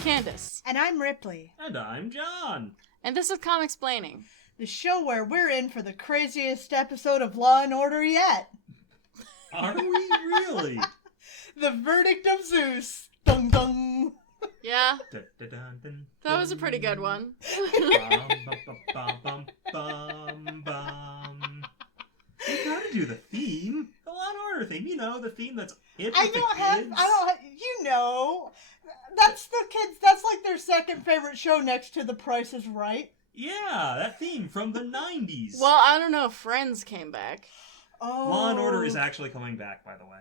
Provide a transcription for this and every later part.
Candace. And I'm Ripley. And I'm John. And this is Comicsplaining, the show where we're in for the craziest episode of Law and Order yet. Are we really? The verdict of Zeus. Dun dun. Yeah, that was a pretty good one. You gotta do the theme. The Law and Order theme. You know, the theme that's hip I with the don't have, kids. you know. That's the kids, that's like their second favorite show next to The Price is Right. Yeah, that theme from the 90s. Well, I don't know if Friends came back. Oh. Law and Order is actually coming back, by the way.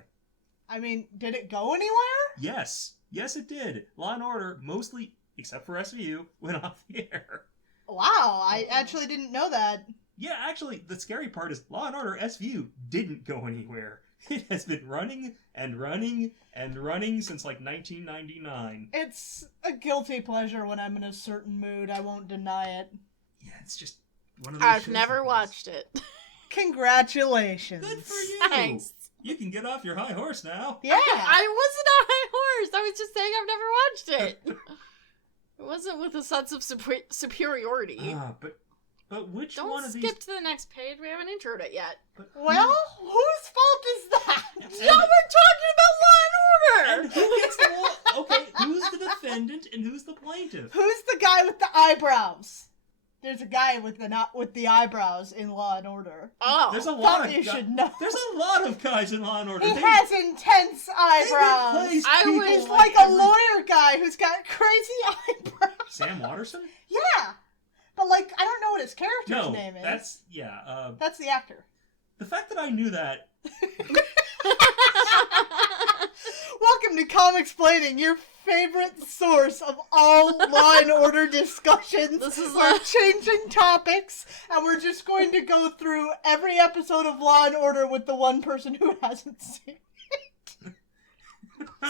I mean, did it go anywhere? Yes. Yes, it did. Law and Order, mostly, except for SVU, went off the air. Wow, I actually didn't know that. Yeah, actually, the scary part is Law & Order SVU didn't go anywhere. It has been running and running and running since like 1999. It's a guilty pleasure when I'm in a certain mood. I won't deny it. Yeah, it's just one of those I've shows never that watched it. Congratulations. Good for you. Thanks. You can get off your high horse now. Yeah. I wasn't on high horse. I was just saying I've never watched it. It wasn't with a sense of superiority. But which Don't one of skip these... to the next page. We haven't introed it yet. Well, whose fault is that? Y'all were talking about Law and Order! And who gets the law? Okay, who's the defendant and who's the plaintiff? Who's the guy with the eyebrows? There's a guy with the eyebrows in Law and Order. Oh. There's a lot Thought of you should know. There's a lot of guys in Law & Order. He has intense eyebrows. replaced I people was He's like a lawyer guy who's got crazy eyebrows. Sam Watterson? Yeah. But, like, I don't know what his character's name is. That's the actor. The fact that I knew that... Welcome to Comicsplaining, your favorite source of all Law and Order discussions. We're changing topics, and we're just going to go through every episode of Law and Order with the one person who hasn't seen it.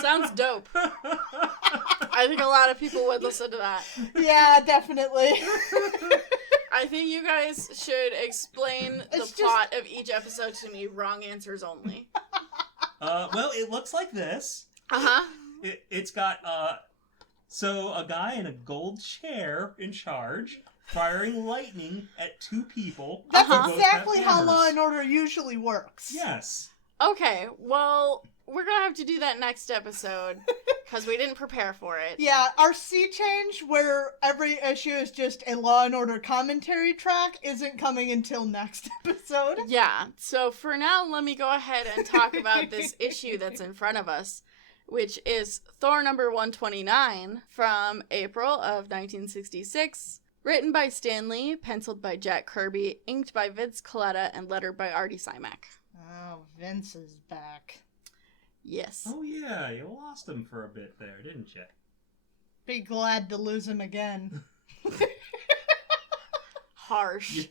Sounds dope. I think a lot of people would listen to that. Yeah, definitely. I think you guys should explain the plot of each episode to me. Wrong answers only. Well, it looks like this. Uh-huh. It's got, so a guy in a gold chair in charge, firing lightning at two people. That's who both exactly have how hammers. Law and Order usually works. Yes. Okay, well, we're gonna have to do that next episode, because we didn't prepare for it. Yeah, our sea change, where every issue is just a Law and Order commentary track, isn't coming until next episode. Yeah, so for now, let me go ahead and talk about this issue that's in front of us, which is Thor number 129 from April of 1966, written by Stan Lee, penciled by Jack Kirby, inked by Vince Colletta, and lettered by Artie Simek. Oh, Vince is back. Yes. Oh yeah, you lost him for a bit there, didn't you? Be glad to lose him again. Harsh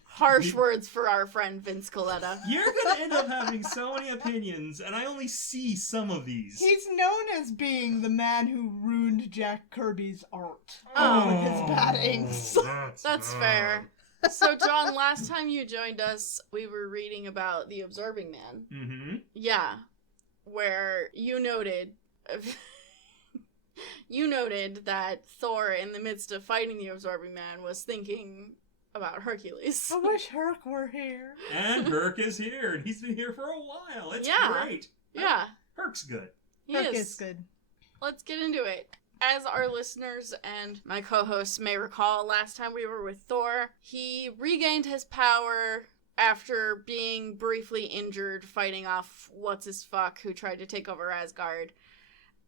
words for our friend Vince Colletta. You're gonna end up having so many opinions, and I only see some of these. He's known as being the man who ruined Jack Kirby's art. Oh. With his bad inks. That's fair. So, John, last time you joined us, we were reading about the Absorbing Man. Mm-hmm. Yeah. Where you noted... that Thor, in the midst of fighting the Absorbing Man, was thinking about Hercules. I wish Herc were here. And Herc is here, and he's been here for a while. It's great. Yeah. Herc's good. Herc is good. Let's get into it. As our listeners and my co-hosts may recall, last time we were with Thor, he regained his power after being briefly injured fighting off What's-His-Fuck, who tried to take over Asgard.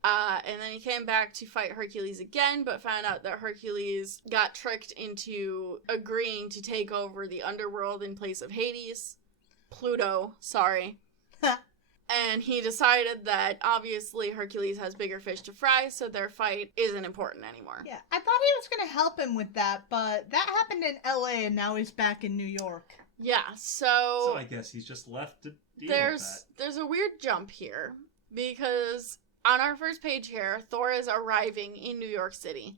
And then he came back to fight Hercules again, but found out that Hercules got tricked into agreeing to take over the underworld in place of Hades. Pluto, sorry. And he decided that obviously Hercules has bigger fish to fry, so their fight isn't important anymore. Yeah, I thought he was going to help him with that, but that happened in LA and now he's back in New York. Yeah, so I guess he's just left to deal with that. There's a weird jump here, because on our first page here, Thor is arriving in New York City.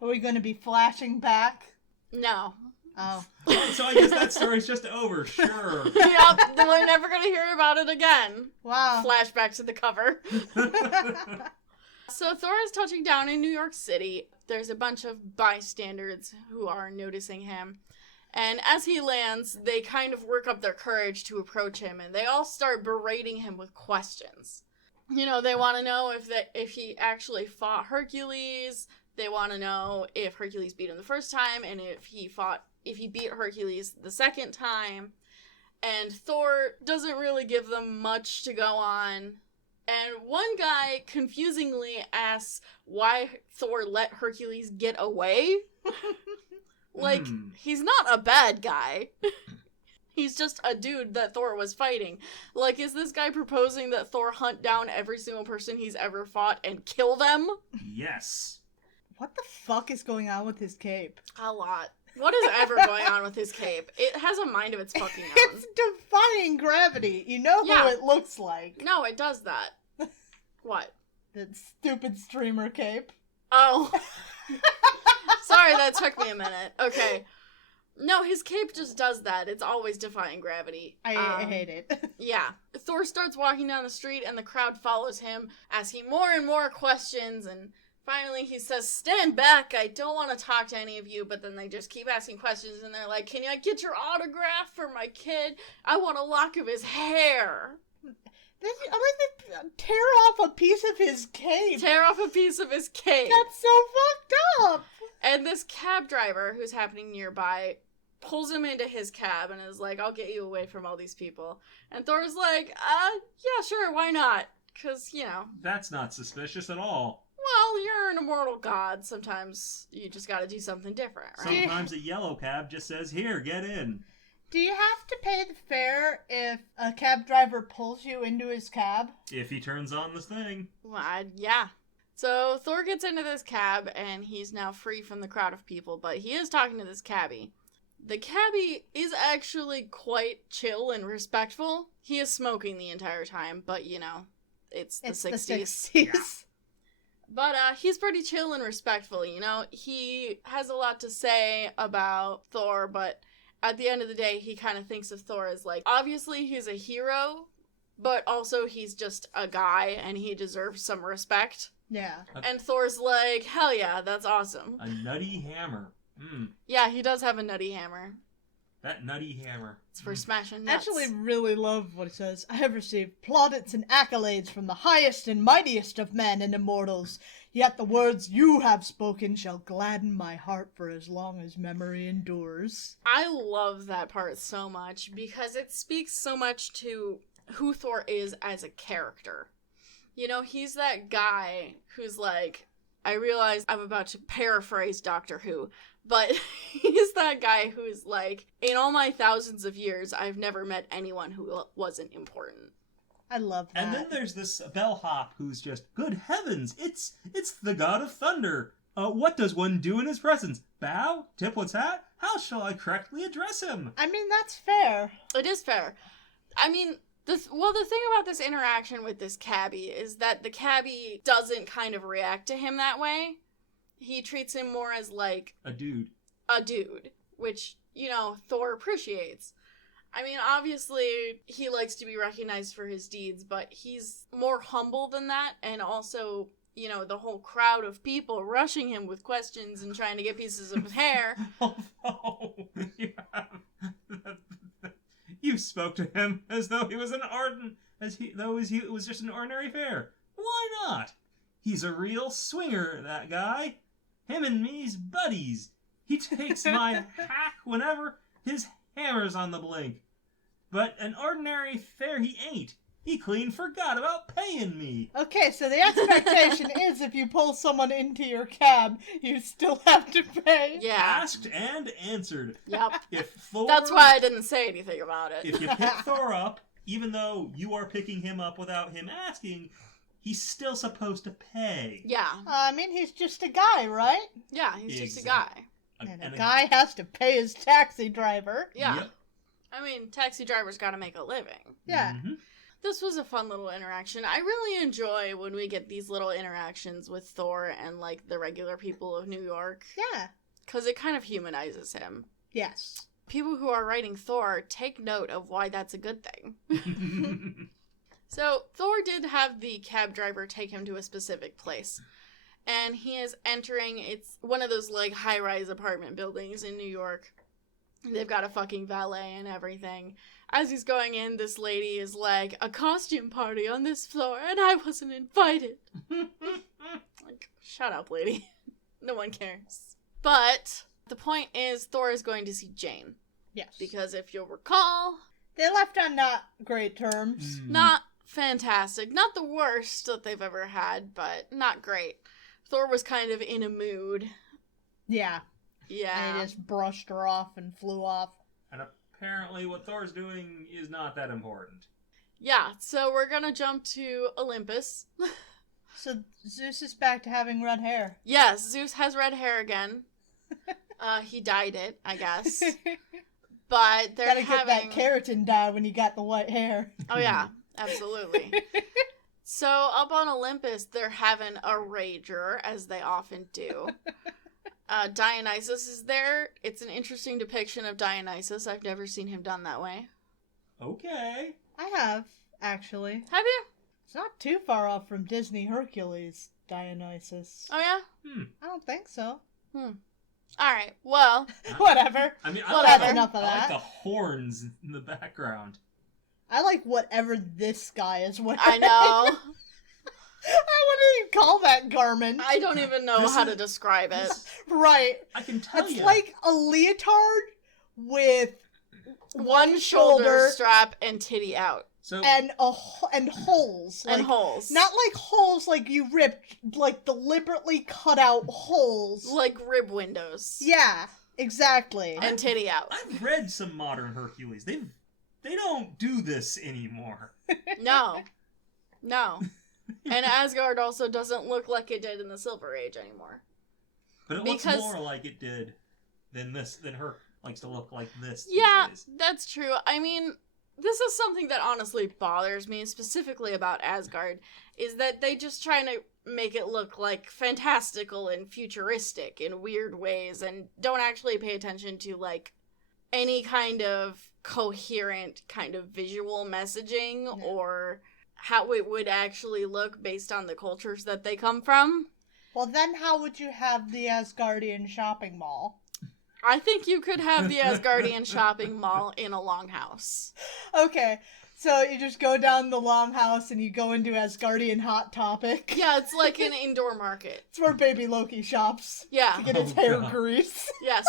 Are we going to be flashing back? No. Oh. So I guess that story's just over, sure. Yep, we're never going to hear about it again. Wow. Flashback to the cover. So Thor is touching down in New York City. there's a bunch of bystanders who are noticing him. And as he lands, they kind of work up their courage to approach him, and they all start berating him with questions. You know, they want to know if he actually fought Hercules. They want to know if Hercules beat him the first time, and if he beat Hercules the second time. And Thor doesn't really give them much to go on. And one guy confusingly asks why Thor let Hercules get away. Like, he's not a bad guy. He's just a dude that Thor was fighting. Like, is this guy proposing that Thor hunt down every single person he's ever fought and kill them? Yes. What the fuck is going on with his cape? A lot. What is ever going on with his cape? It has a mind of its fucking own. It's defying gravity. You know who it looks like. No, it does that. What? The stupid streamer cape. Oh. Sorry, that took me a minute. Okay. No, his cape just does that. It's always defying gravity. I hate it. Yeah. Thor starts walking down the street, and the crowd follows him, asking more and more questions, and finally he says, "Stand back, I don't want to talk to any of you," but then they just keep asking questions, and they're like, "Can I get your autograph for my kid? I want a lock of his hair." I'm like, tear off a piece of his cape. Tear off a piece of his cape. That's so fucked up. And this cab driver, who's happening nearby, pulls him into his cab and is like, "I'll get you away from all these people." And Thor's like, yeah, sure, why not? Because, you know. That's not suspicious at all. Well, you're an immortal god. Sometimes you just gotta do something different, right? Sometimes a yellow cab just says, "Here, get in." Do you have to pay the fare if a cab driver pulls you into his cab? If he turns on this thing. Well, yeah. So Thor gets into this cab, and he's now free from the crowd of people, but he is talking to this cabbie. The cabbie is actually quite chill and respectful. He is smoking the entire time, but, you know, it's the 60s. Yeah. But he's pretty chill and respectful, you know? He has a lot to say about Thor, but at the end of the day, he kind of thinks of Thor as, like, obviously he's a hero, but also he's just a guy, and he deserves some respect. Yeah. And Thor's like, hell yeah, that's awesome. A nutty hammer. Yeah, he does have a nutty hammer. That nutty hammer. It's for smashing I nuts. actually really love what it says. "I have received plaudits and accolades from the highest and mightiest of men and immortals. Yet the words you have spoken shall gladden my heart for as long as memory endures." I love that part so much because it speaks so much to who Thor is as a character. You know, he's that guy who's like, I realize I'm about to paraphrase Doctor Who, but he's that guy who's like, in all my thousands of years, I've never met anyone who wasn't important. I love that. And then there's this bellhop who's just, good heavens, it's the god of thunder. What does one do in his presence? Bow? Tip one's hat? How shall I correctly address him? I mean, that's fair. It is fair. I mean, the thing about this interaction with this cabbie is that the cabbie doesn't kind of react to him that way. He treats him more as, like... A dude, which, you know, Thor appreciates. I mean, obviously, he likes to be recognized for his deeds, but he's more humble than that, and also, you know, the whole crowd of people rushing him with questions and trying to get pieces of his hair. Oh, you spoke to him as though he was he was just an ordinary fare. Why not? He's a real swinger, that guy. Him and me's buddies. He takes my hack whenever his hammer's on the blink. But an ordinary fare he ain't. He clean forgot about paying me. Okay, so the expectation is if you pull someone into your cab, you still have to pay. Yeah. Asked and answered. Yep. If Thor... That's why I didn't say anything about it. If you pick Thor up, even though you are picking him up without him asking, he's still supposed to pay. Yeah. I mean, he's just a guy, right? Yeah, he's just a guy. And a guy has to pay his taxi driver. Yeah. Yep. I mean, taxi drivers gotta make a living. Yeah. Mm-hmm. This was a fun little interaction. I really enjoy when we get these little interactions with Thor and, like, the regular people of New York. Yeah. Because it kind of humanizes him. Yes. People who are writing Thor, take note of why that's a good thing. So, Thor did have the cab driver take him to a specific place. And he is entering, it's one of those, like, high-rise apartment buildings in New York. They've got a fucking valet and everything. As he's going in, this lady is like, a costume party on this floor, and I wasn't invited. Like, shut up, lady. No one cares. But the point is, Thor is going to see Jane. Yes. Because if you'll recall, they left on not great terms. not fantastic. Not the worst that they've ever had, but not great. Thor was kind of in a mood. Yeah. Yeah. And he just brushed her off and flew off. And apparently what Thor's doing is not that important. Yeah, so we're gonna jump to Olympus. So Zeus is back to having red hair. Yes, Zeus has red hair again. He dyed it, I guess. But they're Gotta having... get that keratin dye when you got the white hair. Oh yeah, absolutely. So up on Olympus, they're having a rager, as they often do. Dionysus is there. It's an interesting depiction of Dionysus. I've never seen him done that way. Okay. I have, actually. Have you? It's not too far off from Disney Hercules, Dionysus. Oh yeah? I don't think so. Alright, well. Whatever. I mean, That's enough of I like that. the horns in the background. I like whatever this guy is wearing. I know. What do you call that garment? I don't even know how to describe it. Right. I can tell It's you. like a leotard with One shoulder strap and titty out. So, and holes. And Like, holes. not like holes like you ripped, like deliberately cut out holes. Like rib windows. Yeah, exactly. And titty out. I've read some modern Hercules. They don't do this anymore. No. And Asgard also doesn't look like it did in the Silver Age anymore. But it looks Because- more like it did than her likes to look like this. these Yeah, days. that's true. I mean, this is something that honestly bothers me, specifically about Asgard, is that they just trying to make it look like fantastical and futuristic in weird ways and don't actually pay attention to, like, any kind of coherent kind of visual messaging or how it would actually look based on the cultures that they come from. Well, then how would you have the Asgardian shopping mall? I think you could have the Asgardian shopping mall in a longhouse. Okay, so you just go down the longhouse and you go into Asgardian Hot Topic. Yeah, it's like an indoor market. It's where Baby Loki shops Yeah. to get his Oh, hair God. grease. Yes.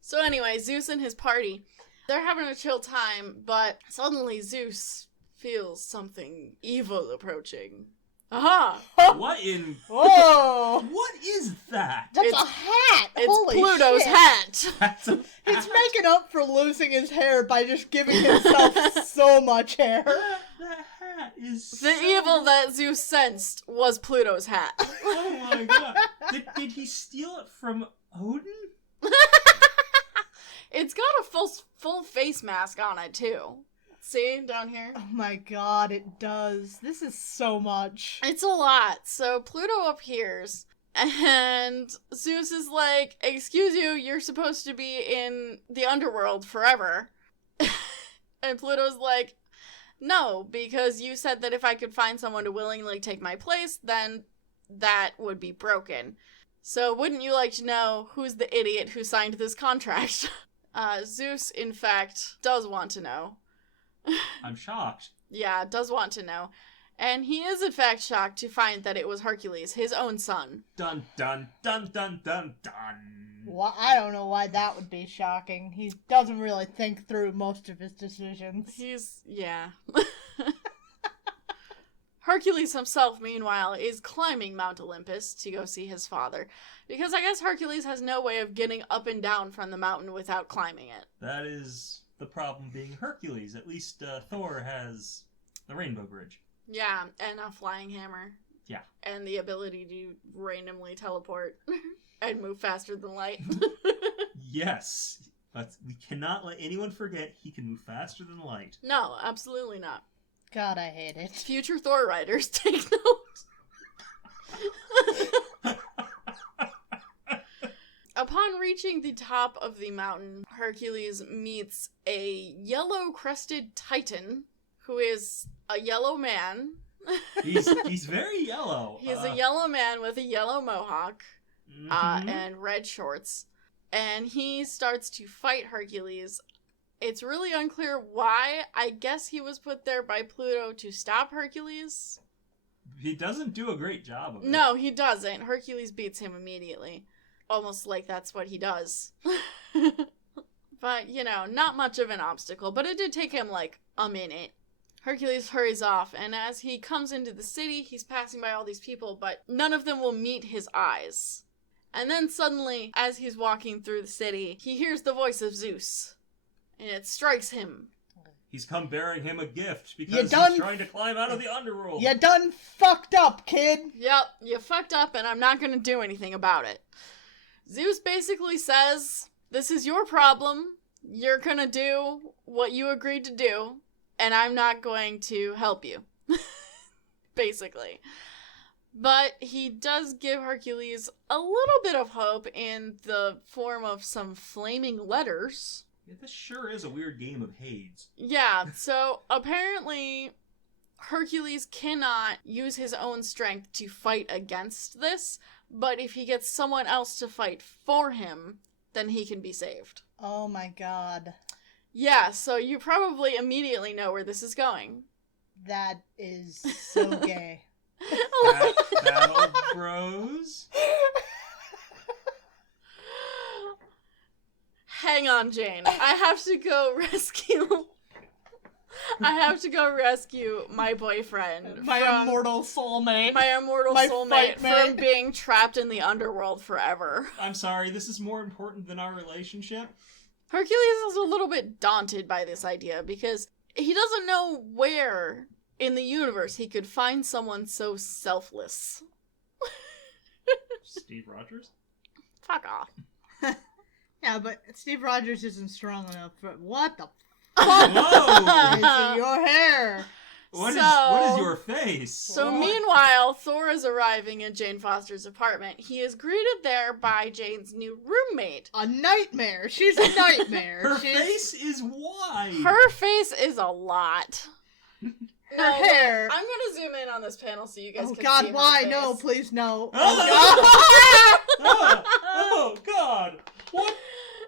So anyway, Zeus and his party, they're having a chill time, but suddenly Zeus feels something evil approaching. Aha! What in... Whoa! What is that? That's It's- a hat! It's Holy Pluto's shit. hat! That's a... He's making up for losing his hair by just giving himself so much hair. That hat is The so... evil that Zeus sensed was Pluto's hat. Oh my god. Did he steal it from Odin? It's got a full face mask on it, too. See, down here? Oh my god, it does. This is so much. It's a lot. So Pluto appears, and Zeus is like, excuse you, you're supposed to be in the underworld forever. And Pluto's like, no, because you said that if I could find someone to willingly take my place, then that would be broken. So wouldn't you like to know who's the idiot who signed this contract? Zeus, in fact, does want to know. I'm shocked. Yeah, does want to know. And he is in fact shocked to find that it was Hercules, his own son. Dun dun dun dun dun dun. Well, I don't know why that would be shocking. He doesn't really think through most of his decisions. Yeah. Hercules himself, meanwhile, is climbing Mount Olympus to go see his father. Because I guess Hercules has no way of getting up and down from the mountain without climbing it. That is the problem being Hercules. At least Thor has the Rainbow Bridge. Yeah, and a flying hammer. Yeah. And the ability to randomly teleport and move faster than light. Yes, but we cannot let anyone forget he can move faster than light. No, absolutely not. God, I hate it. Future Thor writers, take note. Upon reaching the top of the mountain, Hercules meets a yellow-crested titan, who is a yellow man He's very yellow. He's a yellow man with a yellow mohawk and red shorts. And he starts to fight Hercules. It's really unclear why. I guess he was put there by Pluto to stop Hercules. He doesn't do a great job of it. No, he doesn't. Hercules beats him immediately. Almost like that's what he does. But, not much of an obstacle. But it did take him, a minute. Hercules hurries off, and as he comes into the city, he's passing by all these people, but none of them will meet his eyes. And then suddenly, as he's walking through the city, he hears the voice of Zeus. And it strikes him. He's come bearing him a gift because he's trying to climb out of the underworld. You done fucked up, kid. Yep, you fucked up and I'm not going to do anything about it. Zeus basically says, this is your problem. You're going to do what you agreed to do, and I'm not going to help you. Basically. But he does give Hercules a little bit of hope in the form of some flaming letters. Yeah, this sure is a weird game of Hades. Yeah, so apparently Hercules cannot use his own strength to fight against this, but if he gets someone else to fight for him, then he can be saved. Oh my god. Yeah, so you probably immediately know where this is going. That is so gay. Battle bros? Hang on, Jane. I have to go rescue my boyfriend. My immortal soulmate. My immortal My soulmate fight mate. from being trapped in the underworld forever. I'm sorry, this is more important than our relationship. Hercules is a little bit daunted by this idea because he doesn't know where in the universe he could find someone so selfless. Steve Rogers? Fuck off. Yeah, but Steve Rogers isn't strong enough for... What the Whoa! is in your hair? What is your face? So meanwhile, Thor is arriving in Jane Foster's apartment. He is greeted there by Jane's new roommate. A nightmare. She's a nightmare. Her face is wide. Her face is a lot. Her hair. I'm gonna zoom in on this panel so you guys Oh can god, see her why? face. No, please no. Oh, Oh oh god! What?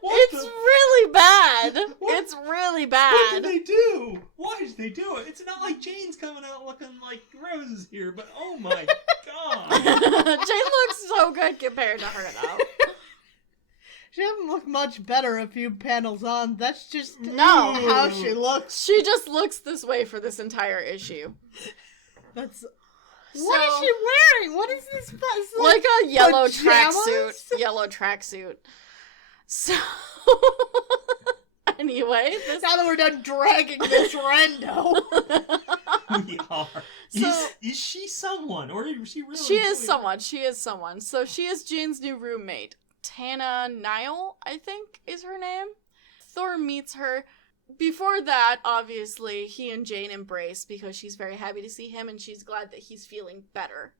It's really bad. What? It's really What bad. did they do? Why did they do it? It's not like Jane's coming out looking like roses here, but oh my god! Jane looks so good compared to her, though. She doesn't look much better a few panels on. That's just No. how she looks. She just looks this way for this entire issue. That's... So, What is she wearing? What is this? like a yellow pajamas? tracksuit. Yellow tracksuit. So, anyway, this... Now that we're done dragging this rando. We are. So- Is she someone, or is she really? She is someone. She is someone. So she is Jane's new roommate. Tana Nile, I think, is her name. Thor meets her. Before that, obviously, he and Jane embrace because she's very happy to see him and she's glad that he's feeling better.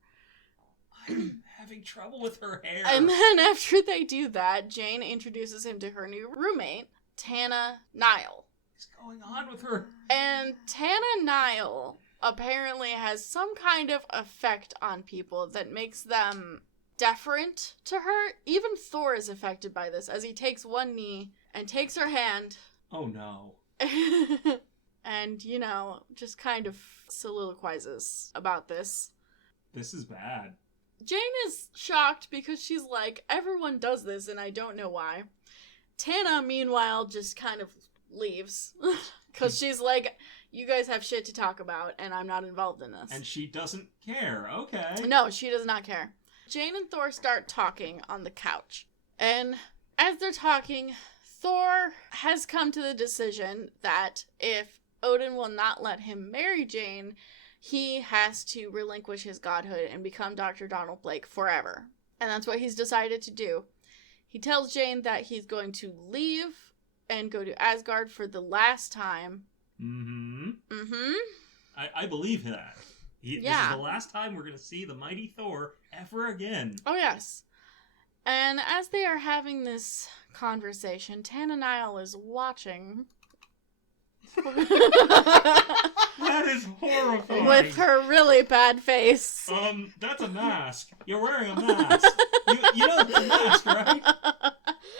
I'm having trouble with her hair. And then after they do that, Jane introduces him to her new roommate, Tana Nile. What's going on with her? And Tana Nile apparently has some kind of effect on people that makes them deferent to her. Even Thor is affected by this as he takes one knee and takes her hand Oh no. and, just kind of soliloquizes about this. This is bad. Jane is shocked because she's like, everyone does this and I don't know why. Tana, meanwhile, just kind of leaves because she's like, you guys have shit to talk about and I'm not involved in this. And she doesn't care. Okay. No, she does not care. Jane and Thor start talking on the couch. And as they're talking, Thor has come to the decision that if Odin will not let him marry Jane, he has to relinquish his godhood and become Dr. Donald Blake forever. And that's what he's decided to do. He tells Jane that he's going to leave and go to Asgard for the last time. Mm-hmm. Mm-hmm. I believe that. This is the last time we're going to see the mighty Thor ever again. Oh, yes. And as they are having this conversation, Tana Nile is watching. That is horrifying. With her really bad face. That's a mask. You're wearing a mask. You know it's a mask, right?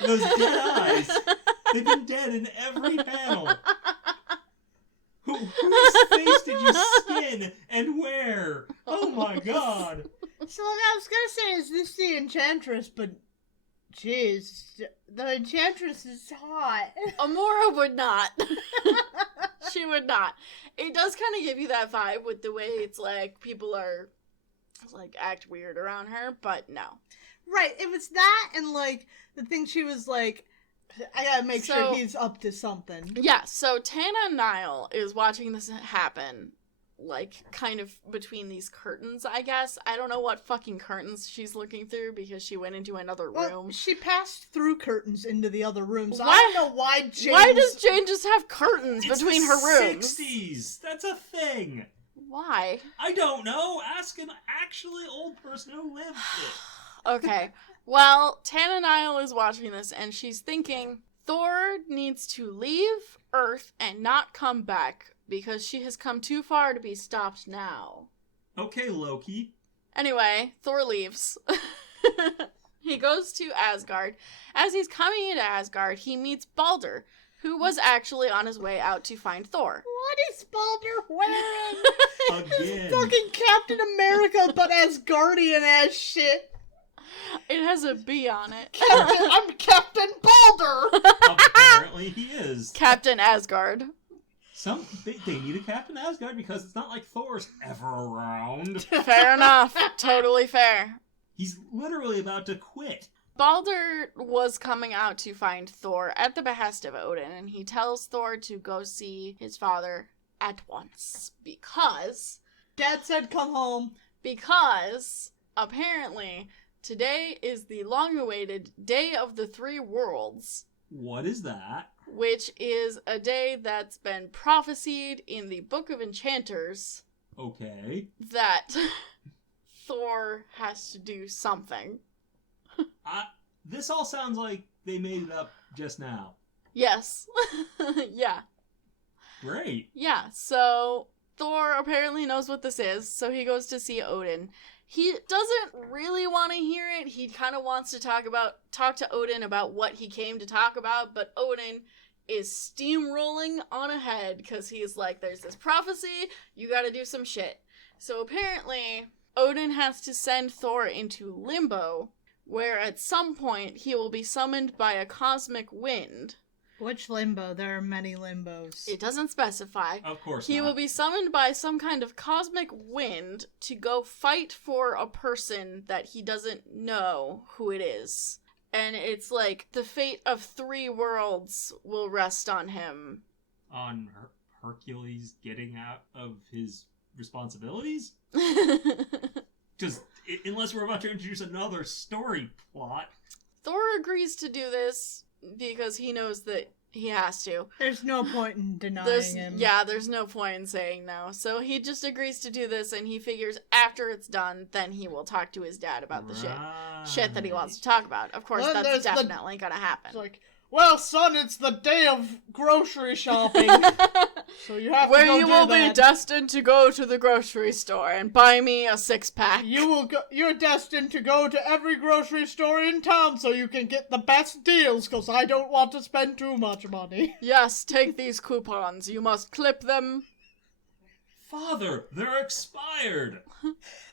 Those dead eyes. They've been dead in every panel. Whose face did you skin and where? Oh my god. So what I was gonna say is this the Enchantress, but jeez, the Enchantress is hot. Amora would not. She would not. It does kind of give you that vibe with the way it's like people are like act weird around her, but no. Right, it was that and like the thing she was like, I gotta make sure he's up to something. Yeah, so Tana Nile is watching this happen, like, kind of between these curtains, I guess. I don't know what fucking curtains she's looking through because she went into another room. Well, she passed through curtains into the other rooms. So Why- I don't know why Jane... Why does Jane just have curtains It's between the her rooms? 60s. That's a thing. Why? I don't know. Ask an actually old person who lived it. Okay. Well, Tana Nile is watching this and she's thinking Thor needs to leave Earth and not come back because she has come too far to be stopped now. Okay, Loki. Anyway, Thor leaves. He goes to Asgard. As he's coming into Asgard, he meets Balder, who was actually on his way out to find Thor. What is Balder wearing? Again. Fucking Captain America, but Asgardian ass shit. It has a B on it. I'm Captain Balder! Apparently he is. Captain Asgard. They need a Captain Asgard because it's not like Thor's ever around. Fair enough. Totally fair. He's literally about to quit. Balder was coming out to find Thor at the behest of Odin, and he tells Thor to go see his father at once because Dad said come home. Apparently today is the long-awaited Day of the Three Worlds, What is that? which is a day that's been prophesied in the Book of Enchanters Okay. that Thor has to do something. This all sounds like they made it up just now. Yes. Yeah. Great. Yeah, so Thor apparently knows what this is, so he goes to see Odin. He doesn't really want to hear it. He kind of wants to talk to Odin about what he came to talk about, but Odin is steamrolling on ahead because he's like, there's this prophecy, you gotta do some shit. So apparently, Odin has to send Thor into limbo, where at some point he will be summoned by a cosmic wind. Which limbo? There are many limbos. It doesn't specify. Of course He not. will be summoned by some kind of cosmic wind to go fight for a person that he doesn't know who it is. And it's like the fate of 3 worlds will rest on him. On Hercules getting out of his responsibilities? Because unless we're about to introduce another story plot. Thor agrees to do this because he knows that he has to. There's no point in denying him. Yeah, there's no point in saying no. So he just agrees to do this, and he figures after it's done, then he will talk to his dad about the shit that he wants to talk about. Of course, Well, that's there's definitely gonna happen. It's like, well, son, it's the day of grocery shopping, so you have Where to go you do will that. be destined to go to the grocery store and buy me a 6-pack. You're destined to go to every grocery store in town so you can get the best deals, because I don't want to spend too much money. Yes, take these coupons. You must clip them. Father, they're expired.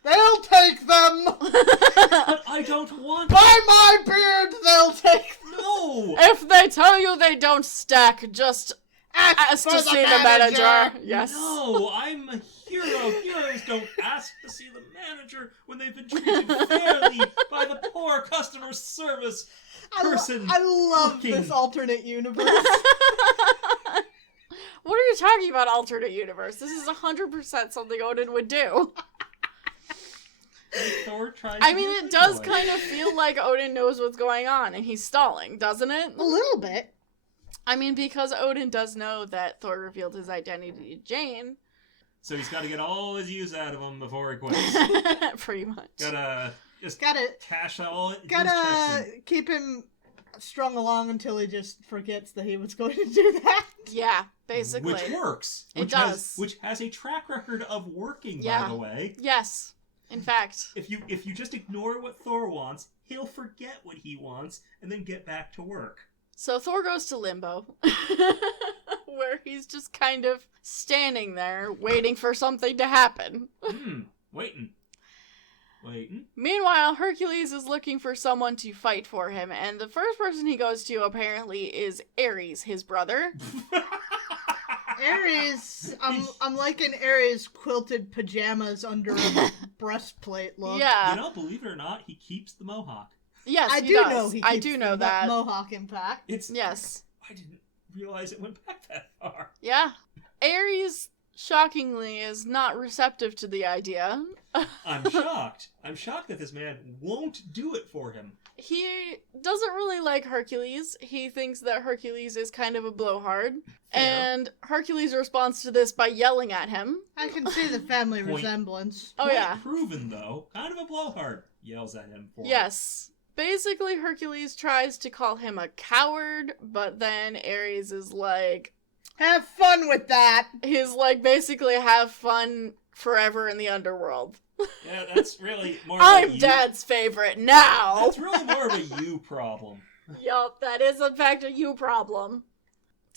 They'll take them! But I don't want. By my beard, they'll take them! No. If they tell you they don't stack, just ask for to see the manager. Yes. No, I'm a hero. Heroes don't ask to see the manager when they've been treated fairly by the poor customer service person. I love working. this alternate universe. What are you talking about, alternate universe? This is 100% something Odin would do. Thor tries I to mean, get it does boy. kind of feel like Odin knows what's going on, and he's stalling, doesn't it? A little bit. I mean, because Odin does know that Thor revealed his identity to Jane. So he's got to get all his use out of him before he quits. Pretty much. Gotta just Gotta cash all his checks Gotta in. keep him strung along until he just forgets that he was going to do that. Yeah, basically. Which works. It does. Which has a track record of working, Yeah. by the way. Yes, in fact. If you just ignore what Thor wants, he'll forget what he wants and then get back to work. So Thor goes to Limbo, where he's just kind of standing there waiting for something to happen. Waiting. Meanwhile, Hercules is looking for someone to fight for him, and the first person he goes to apparently is Ares, his brother. Ares, I'm liking Ares' quilted pajamas under a breastplate look. Yeah. You know, believe it or not, he keeps the mohawk. Yes, I he do does. know he I keeps do know the that. mohawk impact. Yes. I didn't realize it went back that far. Yeah. Ares, shockingly, is not receptive to the idea. I'm shocked. I'm shocked that this man won't do it for him. He doesn't really like Hercules. He thinks that Hercules is kind of a blowhard. Fair. And Hercules responds to this by yelling at him. I can see the family Point. resemblance. Oh, Point yeah. proven, though. Kind of a blowhard. Yells at him for it. Yes. Basically, Hercules tries to call him a coward, but then Ares is like... Have fun with that! He's like, basically, have fun forever in the underworld. Yeah, that's really more of I'm a you... Dad's favorite now! That's really more of a you problem. Yup, that is in fact a you problem.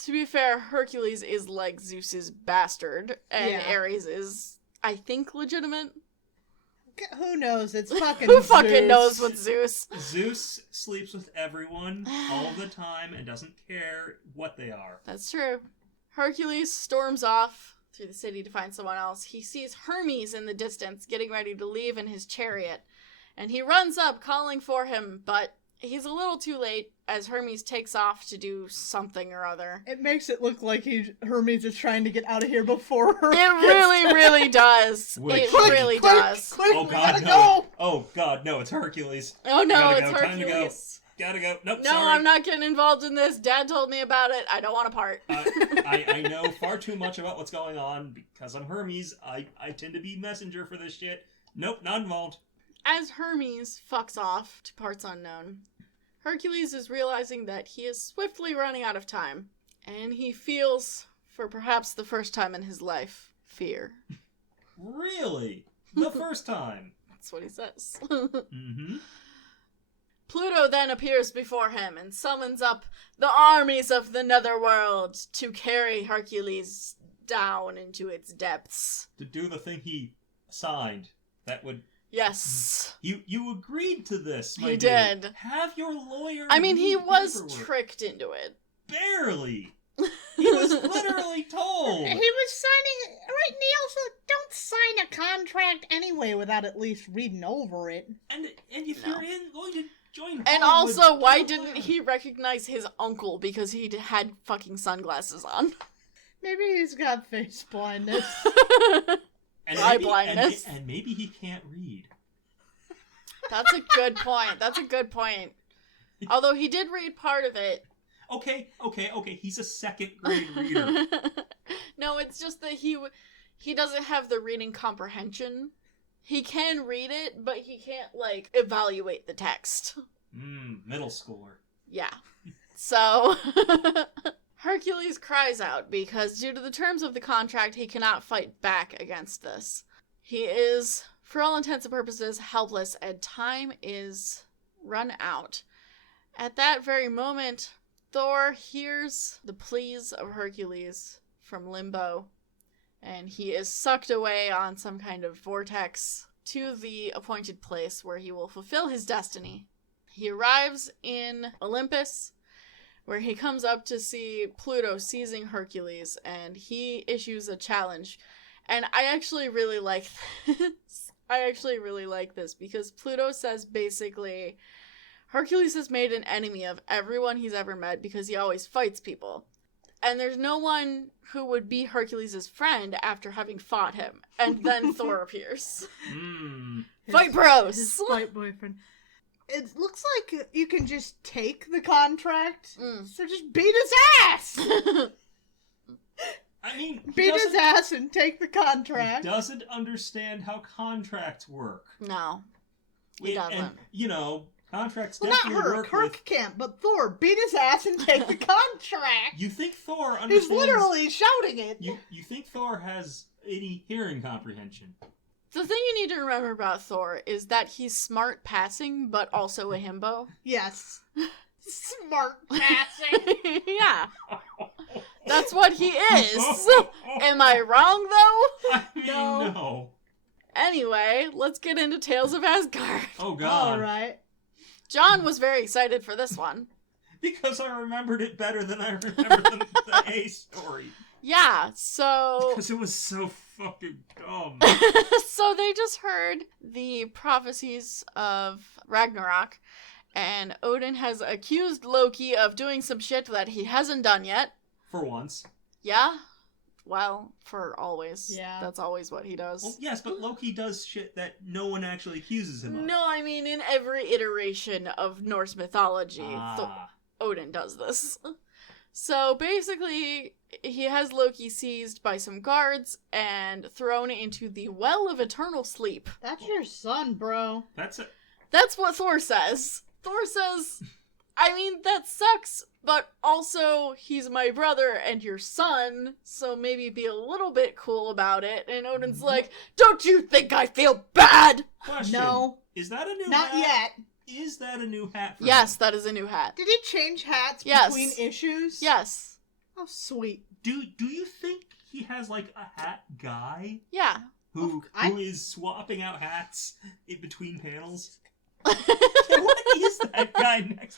To be fair, Hercules is like Zeus's bastard, and Yeah. Ares is, I think, legitimate. Who knows? It's fucking Who fucking Zeus. knows with Zeus? Zeus sleeps with everyone all the time and doesn't care what they are. That's true. Hercules storms off through the city to find someone else. He sees Hermes in the distance getting ready to leave in his chariot, and he runs up calling for him, but he's a little too late as Hermes takes off to do something or other. It makes it look like Hermes is trying to get out of here before her. It really, really does. Which- It Quick, really quick, does. quick, Oh we god, gotta no. go! Oh god, no, it's Hercules. Oh no, Gotta it's go, time to go. Hercules. Gotta go. Nope, No, sorry. I'm not getting involved in this. Dad told me about it. I don't want a part. I know far too much about what's going on because I'm Hermes. I tend to be messenger for this shit. Nope, not involved. As Hermes fucks off to parts unknown, Hercules is realizing that he is swiftly running out of time, and he feels, for perhaps the first time in his life, fear. Really? The first time? That's what he says. Mm-hmm. Pluto then appears before him and summons up the armies of the netherworld to carry Hercules down into its depths. To do the thing he signed. That would... Yes. You agreed to this, my He dude. did. Have your lawyer I mean, he read was paperwork. tricked into it. Barely. He was literally told. He was signing... Right, and he also don't sign a contract anyway without at least reading over it. And if No. you're going to join And Hollywood, also, why get a didn't lawyer. he recognize his uncle because he had fucking sunglasses on? Maybe he's got face blindness. And eye maybe, blindness. And maybe he can't read. That's a good point. That's a good point. Although he did read part of it. Okay. He's a second grade reader. No, it's just that he doesn't have the reading comprehension. He can read it, but he can't, like, evaluate the text. Middle schooler. Yeah. So, Hercules cries out because due to the terms of the contract, he cannot fight back against this. He is, for all intents and purposes, helpless, and time is run out. At that very moment, Thor hears the pleas of Hercules from Limbo, and he is sucked away on some kind of vortex to the appointed place where he will fulfill his destiny. He arrives in Olympus, where he comes up to see Pluto seizing Hercules, and he issues a challenge. And I actually really like this. Because Pluto says basically, Hercules has made an enemy of everyone he's ever met because he always fights people. And there's no one who would be Hercules' friend after having fought him. And then Thor appears. Fight bros! His fight boyfriend. It looks like you can just take the contract, so just beat his ass! I mean, Beat his ass and take the contract. He doesn't understand how contracts work. No, he doesn't. And, you know, Contracts Well, not definitely her. work Kirk with... can't, but Thor beat his ass and take the contract. You think Thor understands... He's literally shouting it. You think Thor has any hearing comprehension? The thing you need to remember about Thor is that he's smart passing, but also a himbo. Yes. Smart passing. Yeah. That's what he is. Am I wrong, though? I mean, no. Anyway, let's get into Tales of Asgard. Oh, God. All right. John was very excited for this one. Because I remembered it better than I remembered the A story. Yeah, so... Because it was so fucking dumb. So they just heard the prophecies of Ragnarok, and Odin has accused Loki of doing some shit that he hasn't done yet. For once. Yeah? Well, for always. Yeah. That's always what he does. Well, yes, but Loki does shit that no one actually accuses him of. No, I mean in every iteration of Norse mythology, Odin does this. So basically, he has Loki seized by some guards and thrown into the Well of Eternal Sleep. That's your son, bro. That's what Thor says. Thor says, I mean, that sucks, but also he's my brother and your son, so maybe be a little bit cool about it. And Odin's like, don't you think I feel bad? Question. No. Is that a new Not hat? yet. Is that a new hat for Yes, him? that is a new hat. Did he change hats Yes. between issues? Yes. Oh, sweet. Do you think he has, like, a hat guy Yeah. who is swapping out hats in between panels? What What is that guy next?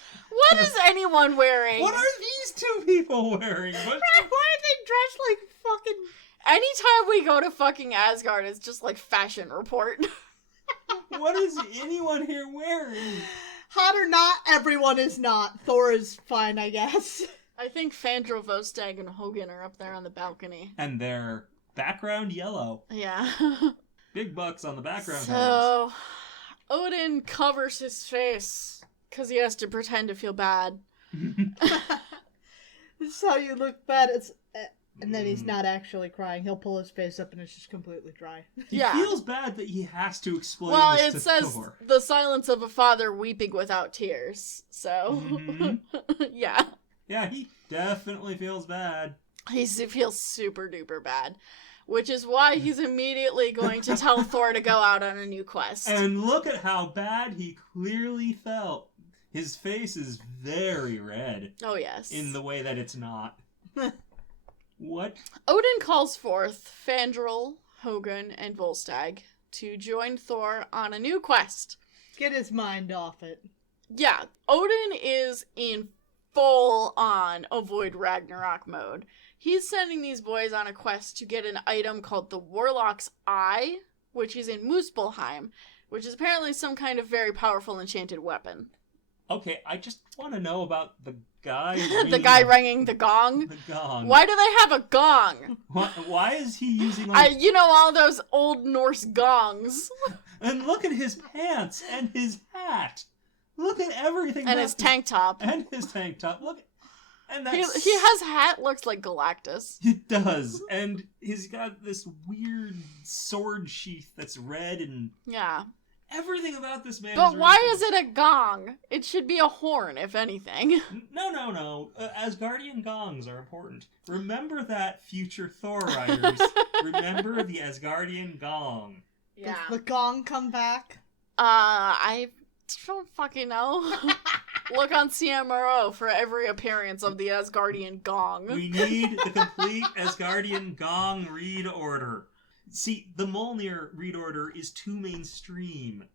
is anyone wearing? What are these two people wearing? Why are they dressed like fucking... Anytime we go to fucking Asgard, it's just like fashion report. What is anyone here wearing? Hot or not, everyone is not. Thor is fine, I guess. I think Fandral, Vostag, and Hogan are up there on the balcony. And their background yellow. Yeah. Big bucks on the background. So, Odin covers his face because he has to pretend to feel bad. This is how you look bad. And then he's not actually crying. He'll pull his face up and it's just completely dry. He feels bad that he has to explain Well, this it to says Thor. the silence of a father weeping without tears. So, yeah. Yeah, he definitely feels bad. He feels super duper bad. Which is why he's immediately going to tell Thor to go out on a new quest. And look at how bad he clearly felt. His face is very red. Oh, yes. In the way that it's not. What? Odin calls forth Fandral, Hogun, and Volstagg to join Thor on a new quest. Get his mind off it. Yeah, Odin is in full-on avoid Ragnarok mode. He's sending these boys on a quest to get an item called the Warlock's Eye, which is in Muspelheim, which is apparently some kind of very powerful enchanted weapon. Okay, I just want to know about the guy The guy ringing the gong? The gong. Why do they have a gong? Why is he using like... You know, all those old Norse gongs. And look at his pants and his hat. Look at everything. And his tank top. And his tank top. Look. And He that's... has hat looks like Galactus. It does. And he's got this weird sword sheath that's red and... Yeah. Everything about this man But is why ridiculous. is it a gong? It should be a horn, if anything. No. Asgardian gongs are important. Remember that, future Thor writers. Remember the Asgardian gong. Yeah. Does the gong come back? I don't fucking know. Look on CMRO for every appearance of the Asgardian gong. We need the complete Asgardian gong read order. See, the Mjolnir read order is too mainstream.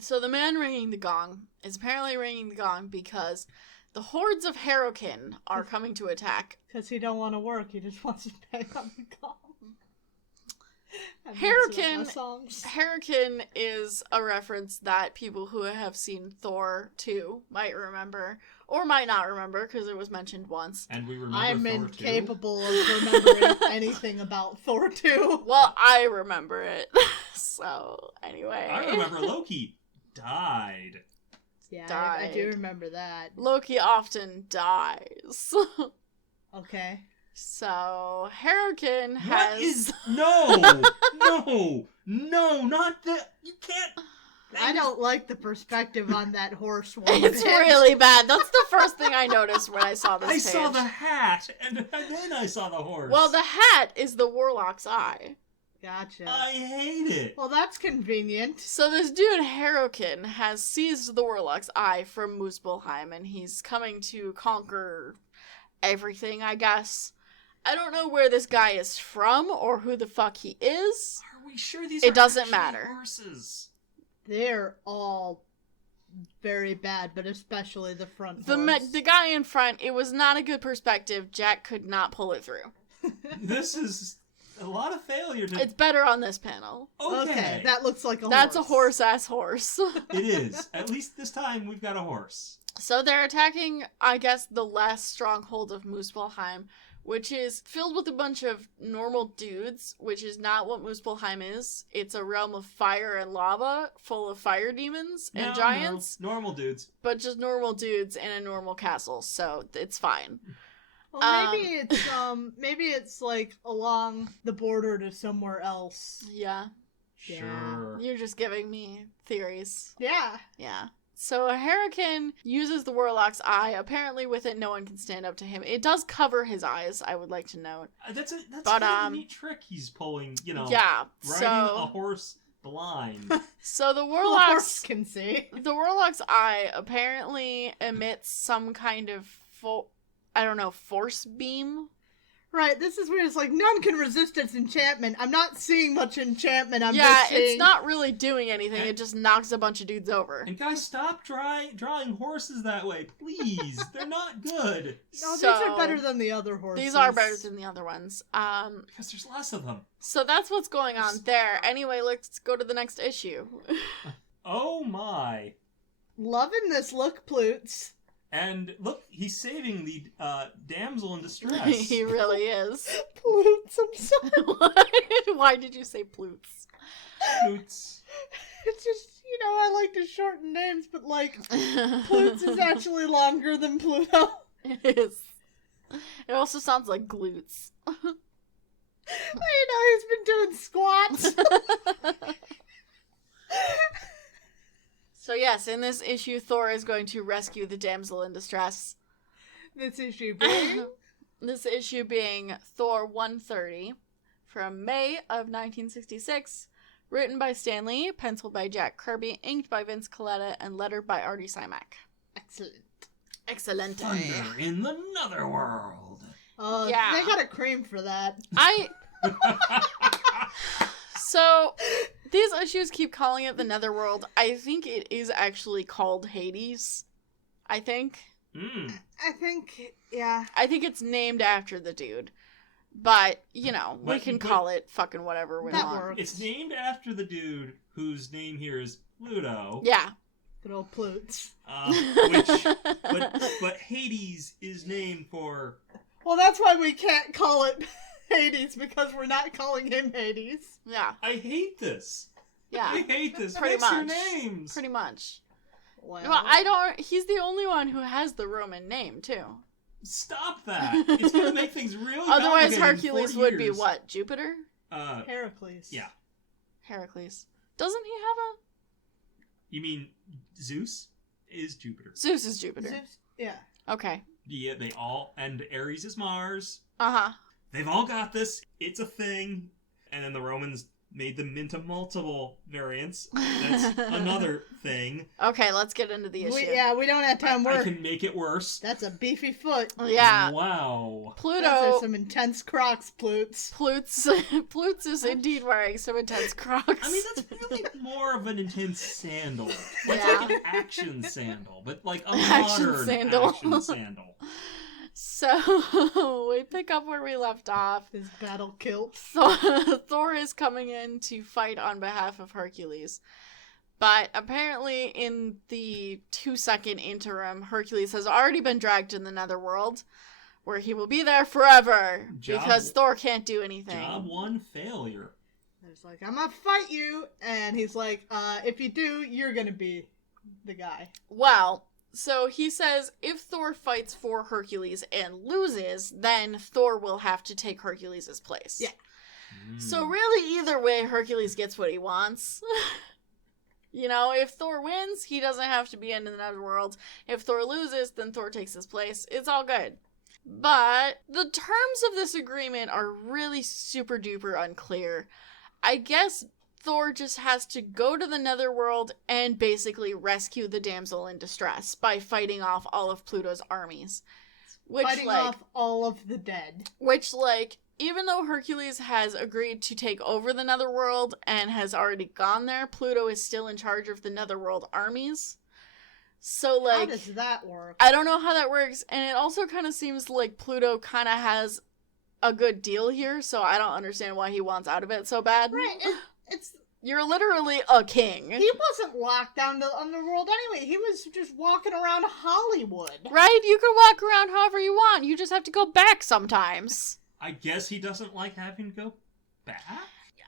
So the man ringing the gong is apparently ringing the gong because the hordes of Herokin are coming to attack. Because he don't want to work, he just wants to bang on the gong. Herokin is a reference that people who have seen Thor 2 might remember, or might not remember, because it was mentioned once. And we remember I'm Thor incapable of remembering anything about Thor 2. Well, I remember it. So, anyway. I remember Loki died. Yeah, Died. I do remember that. Loki often dies. Okay. So, Herokin has... What is... No, not the... You can't... I don't like the perspective on that horse one. It's really bad. That's the first thing I noticed when I saw this I page. saw the hat, and then I saw the horse. Well, the hat is the warlock's eye. Gotcha. I hate it. Well, that's convenient. So this dude, Harrokin, has seized the warlock's eye from Muspelheim, and he's coming to conquer everything, I guess. I don't know where this guy is from, or who the fuck he is. Are we sure these It are doesn't actually matter. horses? They're all very bad, but especially the front horse. The guy in front, it was not a good perspective. Jack could not pull it through. This is a lot of failure to... It's better on this panel. Okay, that looks like a horse. That's a horse-ass horse. It is. At least this time we've got a horse. So they're attacking, I guess, the last stronghold of Muspelheim, which is filled with a bunch of normal dudes, which is not what Muspelheim is. It's a realm of fire and lava, full of fire demons and giants. No, normal dudes. But just normal dudes in a normal castle, so it's fine. Well, maybe it's like along the border to somewhere else. Yeah. Sure. You're just giving me theories. Yeah. Yeah. So Harrokin uses the warlock's eye. Apparently with it, no one can stand up to him. It does cover his eyes, I would like to note. That's But, kind of a neat trick he's pulling, Yeah. riding a horse blind. So the The horse warlock's... can see. The warlock's eye apparently emits some kind of force beam. Right, this is where it's like, none can resist its enchantment. I'm not seeing much enchantment. I'm Yeah, just seeing... it's not really doing anything. It just knocks a bunch of dudes over. And guys, stop drawing horses that way, please. They're not good. No, these So, are better than the other horses. These are better than the other ones. Because there's less of them. So that's what's going on there. Anyway, let's go to the next issue. Oh my. Loving this look, Ploots. And look, he's saving the damsel in distress. He really is. Ploots, I'm sorry. Why did you say Ploots? Boots. It's just, I like to shorten names, but like, Ploots is actually longer than Pluto. It is. It also sounds like glutes. He's been doing squats. So yes, in this issue, Thor is going to rescue the damsel in distress. This issue being... This issue being Thor 130 from May of 1966, written by Stan Lee, penciled by Jack Kirby, inked by Vince Colletta, and lettered by Artie Simak. Excellent. Thunder in the Netherworld. Yeah. They got a cream for that. So, these issues keep calling it the Netherworld. I think it is actually called Hades. I think. I think, yeah. I think it's named after the dude. But, we can call it fucking whatever we want. Works. It's named after the dude whose name here is Pluto. Yeah. Good old Ploots. But Hades is named for... Well, that's why we can't call it Hades, because we're not calling him Hades. Yeah. I hate this. Yeah. I hate this. Pretty Mix much. your names. Pretty much. Well, He's the only one who has the Roman name, too. Stop that. It's going to make things really Otherwise, complicated in Hercules 4 would be years. what? Jupiter? Heracles. Yeah. Heracles. Doesn't he have a... You mean Zeus is Jupiter. Zeus is Jupiter. Zeus? Yeah. Okay. Yeah, they all... And Ares is Mars. Uh-huh. They've all got this. It's a thing. And then the Romans made them into multiple variants. That's another thing. Okay, let's get into the issue. We don't have time. I can make it worse. That's a beefy foot. Yeah. Wow. Pluto... Those are some intense Crocs, Ploots. Ploots is indeed wearing some intense Crocs. I mean, that's really more of an intense sandal. Like an action sandal, but like a Action modern sandal. action sandal. So, we pick up where we left off. His battle kilt. Thor is coming in to fight on behalf of Hercules. But apparently in the 2-second interim, Hercules has already been dragged to the Netherworld, where he will be there forever, because Thor can't do anything. Job 1 failure. He's like, I'm gonna fight you, and he's like, if you do, you're gonna be the guy. Well... So he says if Thor fights for Hercules and loses, then Thor will have to take Hercules' place. Yeah. So really, either way, Hercules gets what he wants. You know, if Thor wins, he doesn't have to be in the netherworld. If Thor loses, then Thor takes his place. It's all good. But the terms of this agreement are really super duper unclear. I guess Thor just has to go to the netherworld and basically rescue the damsel in distress by fighting off all of Pluto's armies. Fighting off all of the dead. Which, like, even though Hercules has agreed to take over the netherworld and has already gone there, Pluto is still in charge of the netherworld armies. So, like... How does that work? I don't know how that works, and it also kind of seems like Pluto kind of has a good deal here, so I don't understand why he wants out of it so bad. Right, it's... You're literally a king. He wasn't locked down to the underworld anyway. He was just walking around Hollywood. Right? You can walk around however you want. You just have to go back sometimes. I guess he doesn't like having to go back?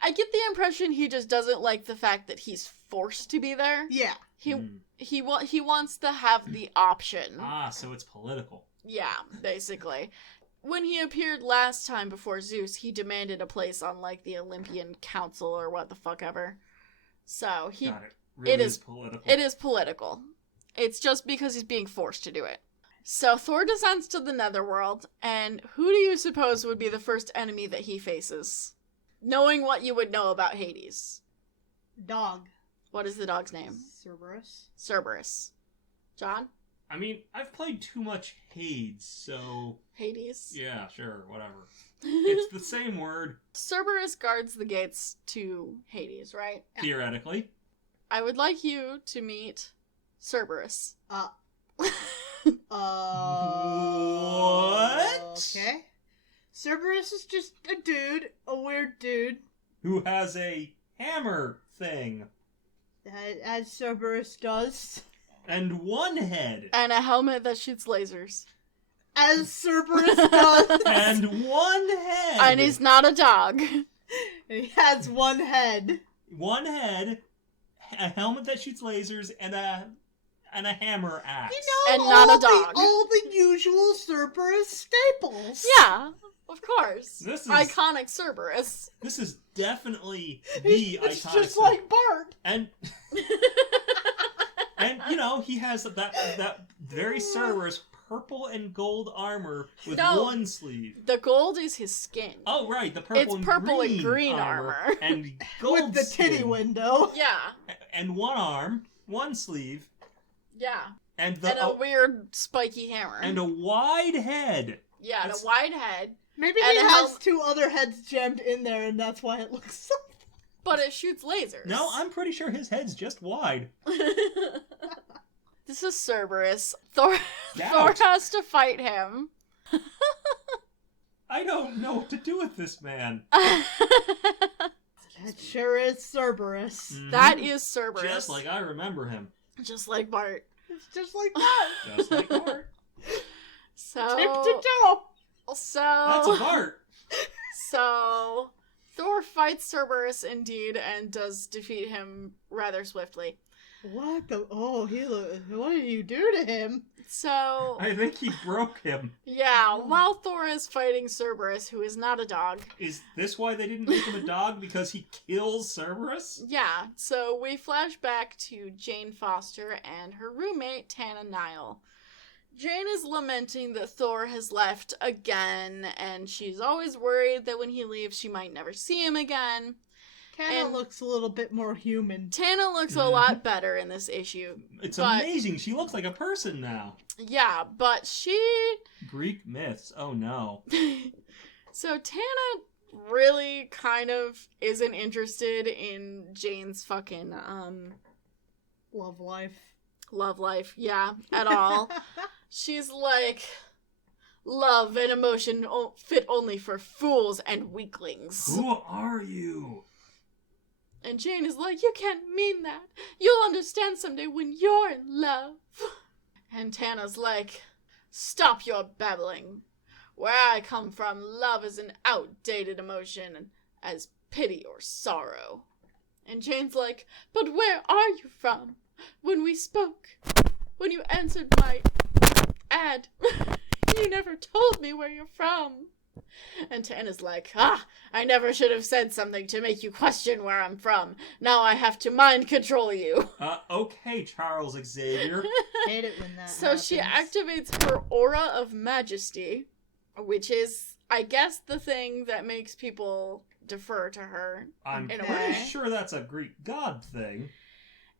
I get the impression he just doesn't like the fact that he's forced to be there. Yeah. He wants to have the option. Ah, so it's political. Yeah, basically. When he appeared last time before Zeus, he demanded a place on, like, the Olympian Council or what the fuck ever. So, Got it. Really is political. It is political. It's just because he's being forced to do it. So, Thor descends to the netherworld, and who do you suppose would be the first enemy that he faces? Knowing what you would know about Hades. Dog. What is the dog's name? Cerberus. Cerberus. John? I mean, I've played too much Hades, so... Hades? Yeah, sure, whatever. It's the same word. Cerberus guards the gates to Hades, right? Theoretically. I would like you to meet Cerberus. What? Okay. Cerberus is just a dude, a weird dude. Who has a hammer thing. As Cerberus does. And one head. And a helmet that shoots lasers. As Cerberus does. And one head. And he's not a dog. He has one head. One head, a helmet that shoots lasers, and a hammer axe. You know, And not a dog. All the usual Cerberus staples. Yeah, of course. This is iconic Cerberus. This is definitely the It's iconic. just like Bart. And you know, he has that very Cerberus purple and gold armor with one sleeve. The gold is his skin. Oh right, the purple. It's and purple green and green armor. and gold With the titty skin. window. Yeah. And one arm, one sleeve. Yeah. And a weird spiky hammer. And a wide head. Yeah, and a wide head. Maybe he has two other heads jammed in there, and that's why it looks so. But it shoots lasers. No, I'm pretty sure his head's just wide. This is Cerberus. Thor has to fight him. I don't know what to do with this man. That sure is Cerberus. Mm-hmm. That is Cerberus. Just like I remember him. Just like Bart. It's just like Bart. Just like Bart. So... Tip to toe. So... That's a Bart. So... Thor fights Cerberus indeed and does defeat him rather swiftly. What the? Oh, what did you do to him? So... I think he broke him. Yeah, while Thor is fighting Cerberus, who is not a dog. Is this why they didn't make him a dog? Because he kills Cerberus? Yeah, so we flash back to Jane Foster and her roommate, Tana Nile. Jane is lamenting that Thor has left again, and she's always worried that when he leaves, she might never see him again. Tana looks a little bit more human. Tana looks a lot better in this issue. It's amazing. She looks like a person now. Yeah, but she... Greek myths. Oh, no. So Tana really kind of isn't interested in Jane's fucking, Love life. love life. Yeah, at all. She's like, love and emotion fit only for fools and weaklings. Who are you? And Jane is like, you can't mean that. You'll understand someday when you're in love. And Tana's like, stop your babbling. Where I come from, love is an outdated emotion, as pity or sorrow. And Jane's like, but where are you from? When we spoke, when you answered my ad, you never told me where you're from. And Tana's like, I never should have said something to make you question where I'm from. Now I have to mind control you. Okay, Charles Xavier. Hate it when that So happens. she activates her aura of majesty, which is, I guess, the thing that makes people defer to her. I'm in a pretty way. sure that's a Greek god thing.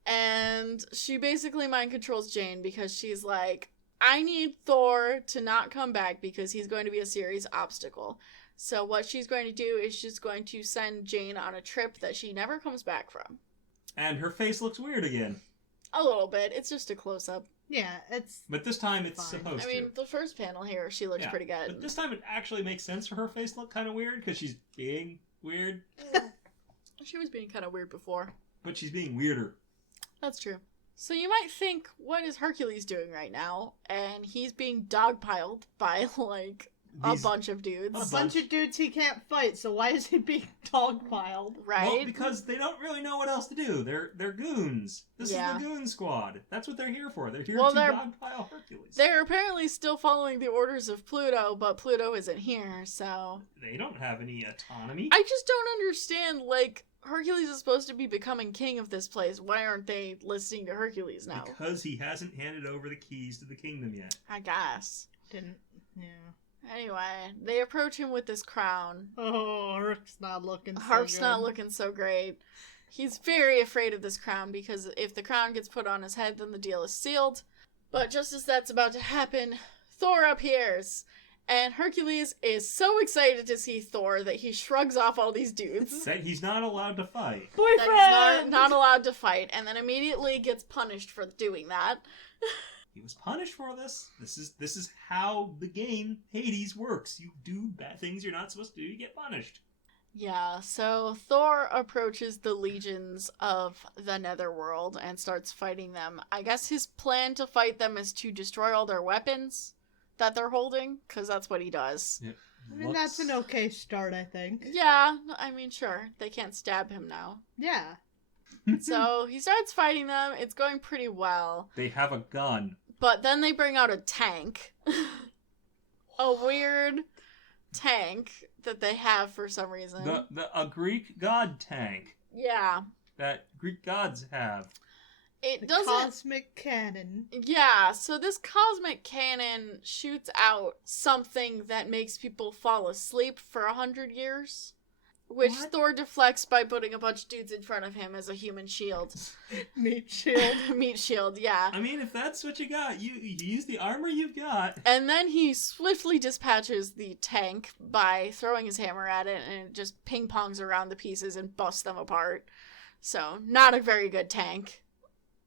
And she basically mind controls Jane because she's like, I need Thor to not come back because he's going to be a serious obstacle. So what she's going to do is she's going to send Jane on a trip that she never comes back from. And her face looks weird again. A little bit. It's just a close-up. Yeah, it's... But this time it's Fine. supposed I mean, to. the first panel here, she looks pretty good. But this time it actually makes sense for her face to look kind of weird because she's being weird. She was being kind of weird before. But she's being weirder. That's true. So you might think, what is Hercules doing right now? And he's being dogpiled by, like, a bunch of dudes. A bunch of dudes he can't fight, so why is he being dogpiled? Right? Well, because they don't really know what else to do. They're goons. This is the goon squad. That's what they're here for. They're here to dogpile Hercules. They're apparently still following the orders of Pluto, but Pluto isn't here, so... They don't have any autonomy. I just don't understand, like, Hercules is supposed to be becoming king of this place. Why aren't they listening to Hercules now? Because he hasn't handed over the keys to the kingdom yet. I guess. Didn't... Yeah. Anyway, they approach him with this crown. Oh, Harp's not looking so Harp's good. not looking so great. He's very afraid of this crown because if the crown gets put on his head, then the deal is sealed. But just as that's about to happen, Thor appears. And Hercules is so excited to see Thor that he shrugs off all these dudes. That he's not allowed to fight. Boyfriend! That he's not allowed to fight, and then immediately gets punished for doing that. He was punished for this. This is how the game Hades works. You do bad things you're not supposed to do, you get punished. Yeah, so Thor approaches the legions of the Netherworld and starts fighting them. I guess his plan to fight them is to destroy all their weapons that they're holding, because that's what he does. Yep. I mean, that's an okay start, I think. Yeah, I mean, sure. They can't stab him now. Yeah. So he starts fighting them. It's going pretty well. They have a gun. But then they bring out a tank. A weird tank that they have for some reason. A Greek god tank Yeah. that Greek gods have. It The doesn't... cosmic cannon. Yeah, so this cosmic cannon shoots out something that makes people fall asleep for 100 years. Which What? Thor deflects by putting a bunch of dudes in front of him as a human shield. Meat shield. Meat shield, yeah. I mean, if that's what you got, you use the armor you've got. And then he swiftly dispatches the tank by throwing his hammer at it, and it just ping-pongs around the pieces and busts them apart. So, not a very good tank.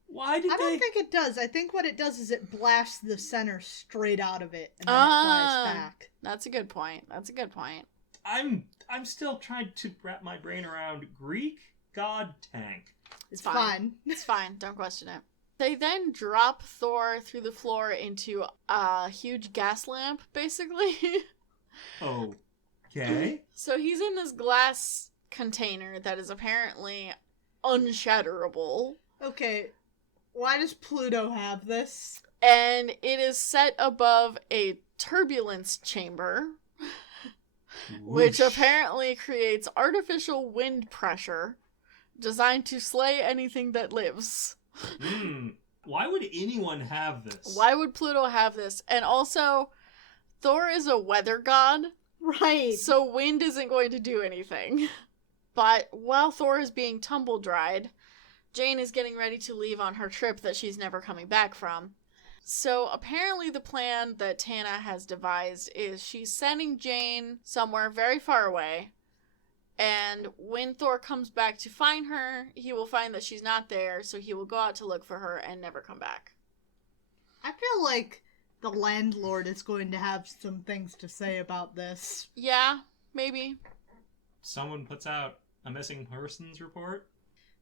Why did I they... don't think it does. I think what it does is it blasts the center straight out of it, and then it flies back. That's a good point. That's a good point. I'm still trying to wrap my brain around Greek god tank. It's fine. fine. It's fine. Don't question it. They then drop Thor through the floor into a huge gas lamp, basically. Okay. So he's in this glass container that is apparently unshatterable. Okay, why does Pluto have this? And it is set above a turbulence chamber, which Whoosh. apparently creates artificial wind pressure designed to slay anything that lives. Why would anyone have this? Why would Pluto have this? And also, Thor is a weather god, Right. so wind isn't going to do anything. But while Thor is being tumble-dried, Jane is getting ready to leave on her trip that she's never coming back from. So apparently the plan that Tana has devised is she's sending Jane somewhere very far away, and when Thor comes back to find her, he will find that she's not there, so he will go out to look for her and never come back. I feel like the landlord is going to have some things to say about this. Yeah, maybe. Someone puts out a missing persons report?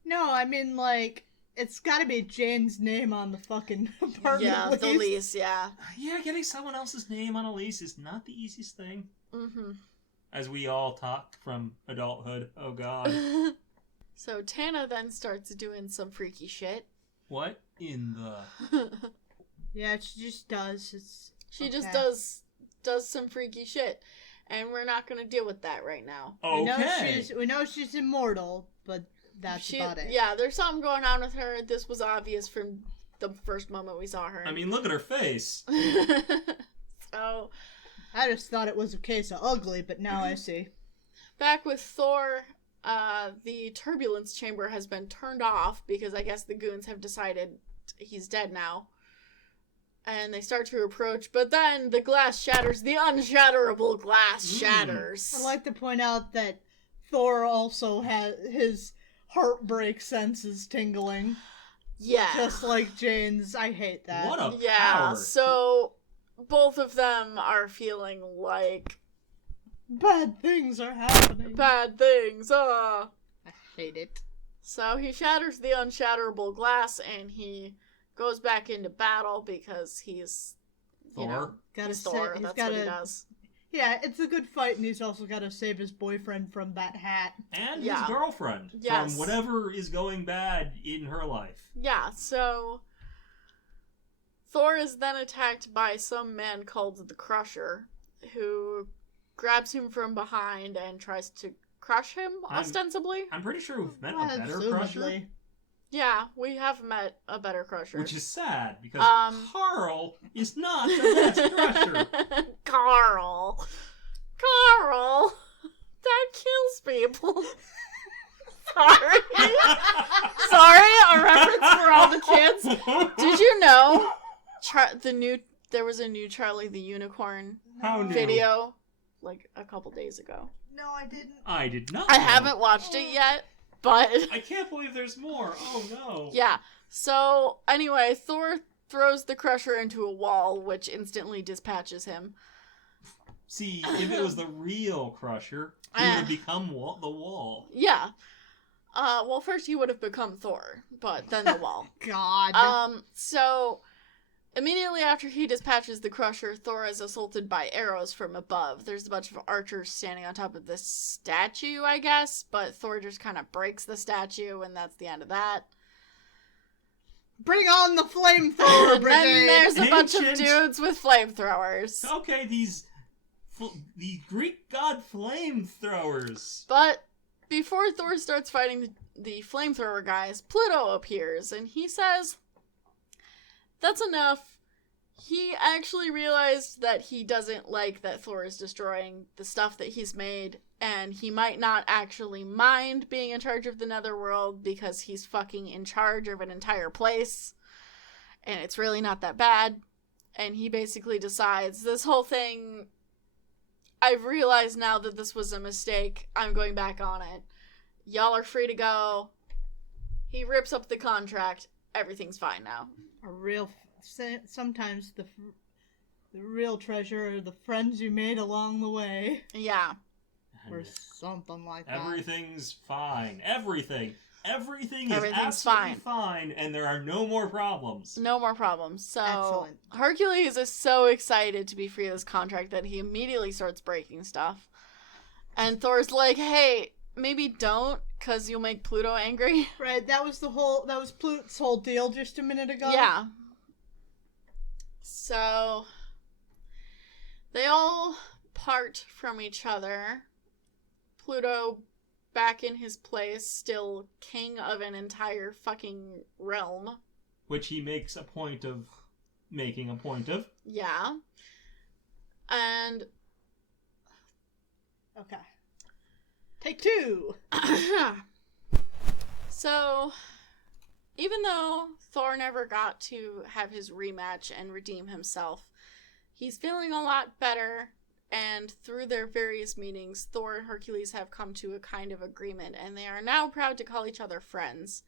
No, I mean, like, it's gotta be Jane's name on the fucking apartment Yeah, lease. the lease, yeah. Yeah, getting someone else's name on a lease is not the easiest thing. Mm-hmm. As we all talk from adulthood. Oh god. So Tana then starts doing some freaky shit. What in the... Yeah, she just does. She Okay. just does some freaky shit. And we're not going to deal with that right now. Okay. We know she's immortal, but that's about it. Yeah, there's something going on with her. This was obvious from the first moment we saw her. I mean, look at her face. So, I just thought it was a case of ugly, but now I see. back with Thor, the turbulence chamber has been turned off because I guess the goons have decided he's dead now. And they start to approach, but then the glass shatters. The unshatterable glass shatters. I'd like to point out that Thor also has his heartbreak senses tingling. Yeah. Just like Jane's. I hate that. What a Yeah, power. so both of them are feeling like Bad things are happening. bad things. I hate it. So he shatters the unshatterable glass and he goes back into battle because he's Thor. He's Thor. That's what he does. Yeah, it's a good fight, and he's also got to save his boyfriend from that hat. And Yeah. his girlfriend. Yes. From whatever is going bad in her life. Yeah, so Thor is then attacked by some man called the Crusher, who grabs him from behind and tries to crush him, ostensibly. I'm pretty sure we've met a better Assumedly. Crusher. Yeah, we have met a better Crusher. Which is sad, because Carl is not the best Crusher. Carl, that kills people. Sorry, a reference for all the kids. Did you know there was a new Charlie the Unicorn How new? video like a couple days ago? No, I didn't. I did not. I know. haven't watched it yet, but I can't believe there's more. Oh no. yeah. So anyway, Thor throws the Crusher into a wall, which instantly dispatches him. See, if it was the real Crusher, he would have become the wall. Yeah. Well, first he would have become Thor, but then the wall. God. So immediately after he dispatches the Crusher, Thor is assaulted by arrows from above. There's a bunch of archers standing on top of this statue, I guess, but Thor just kind of breaks the statue, and that's the end of that. Bring on the flamethrower And brigade! then there's a bunch of Ancient- dudes with flamethrowers. Okay, these Greek god flamethrowers. But before Thor starts fighting the flamethrower guys, Pluto appears, and he says, that's enough. He actually realized that he doesn't like that Thor is destroying the stuff that he's made, and he might not actually mind being in charge of the Netherworld because he's fucking in charge of an entire place, and it's really not that bad. And he basically decides, this whole thing, I've realized now that this was a mistake. I'm going back on it. Y'all are free to go. He rips up the contract. Everything's fine now. Sometimes the real treasure are the friends you made along the way. Yeah. Or something like that. Everything's fine. Everything is Everything's absolutely fine, and there are no more problems. No more problems. So Excellent. Hercules is so excited to be free of this contract that he immediately starts breaking stuff. And Thor's like, hey, maybe don't, because you'll make Pluto angry. Right, that was Pluto's whole deal just a minute ago. Yeah. So they all part from each other. Pluto back in his place, still king of an entire fucking realm. Which he makes a point of making a point of. Yeah. And Okay. Take two. so, even though Thor never got to have his rematch and redeem himself, he's feeling a lot better, and through their various meetings, Thor and Hercules have come to a kind of agreement, and they are now proud to call each other friends